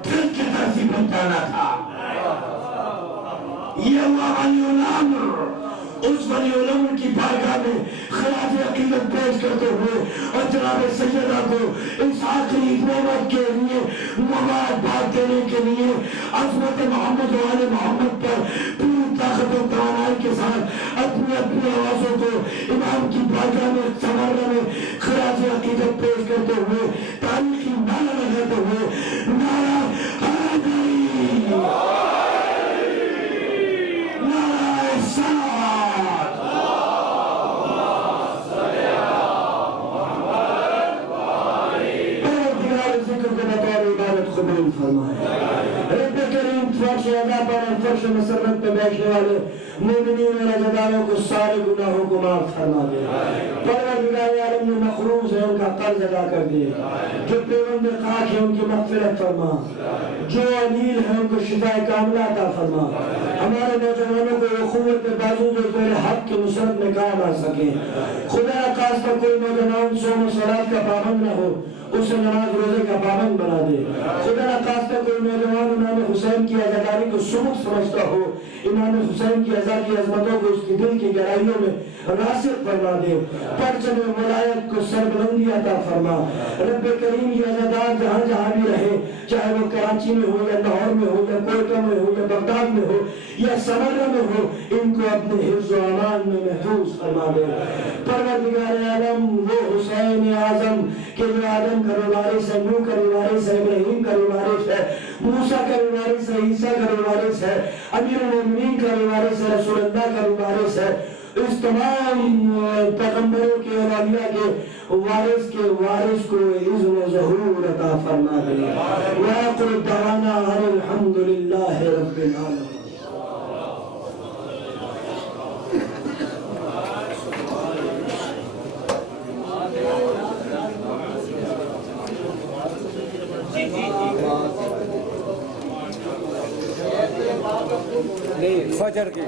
دل کے ترسی پہنچانا تھا. یہ ہوا ولی الامر. اس ولی الامر کی بارگاہ میں خراج عقیدت پیش کرتے ہوئے اور جناب سیدہ کو اس آخری نعمت کے لیے مبارکباد دینے کے لیے عظمت محمد و آل محمد پر پوری طاقت و توانائی کے ساتھ اپنی اپنی آوازوں کو امام کی بارگاہ میں سمارہ میں خراج عقیدت پیش کرتے ہوئے تاریخی نعرہ لگاتے ہوئے نعرہ حیدری، نعرہ صلوات، پروردگار ذکر کو بطور عبادت قبول فرمائے. رب کریم فرش عذاب اور فرش مسرت پہ بیٹھنے والے مومنین اور عزاداروں کو سارے گناہوں کو معاف فرما دے. پروردگار عالم جو مخروض ہے ان کا قرض ادا کر دے. جو پیوند خاک ہے ان کی مغفرت فرما. جو علیل ہے ان کو شفاء کاملہ عطا فرما. ہمارے نوجوانوں کو اخوت پہ بازو جو تیرے حق کے نصرت میں کام آ سکے. خدا خاص کوئی نوجوان صوم و صلات کا پابند نہ ہو، اسے نماز روزے کا پابند بنا دے. خدا خاص کوئی نوجوان امام حسین کی عزاداری کو سبق سمجھتا ہو، امام حسین کی عزا کی عظمتوں کو اس کی دل کی گہرائیوں میں راسخ فرما دے. پرچم ولایت کو سربلندی عطا فرما. رب کریم یہ عزادار جہاں جہاں بھی رہے، چاہے وہ کراچی میں ہو یا لاہور میں ہو یا کوئٹہ میں ہو یا بغداد میں ہو یا سمرہ میں ہو، ان کو اپنے حفظ و امان میں محفوظ فرما دے. پروردگار عالم وہ حسین اعظم کہ جو آدم کا وارث ہے، نوح کا وارث ہے، ابراہیم کا وارث ہے، موسیٰ کا وارث ہے، عیسیٰ کا وارث ہے، امیر المومنین کا وارث ہے، رسول اللہ کا وارث ہے، اس تمام پیغمبروں کے اور انبیاء کے وارث کو اذن و ظہور عطا فرما دے. وآخر دعوانا ان الحمدللہ رب العالمین. فجر کی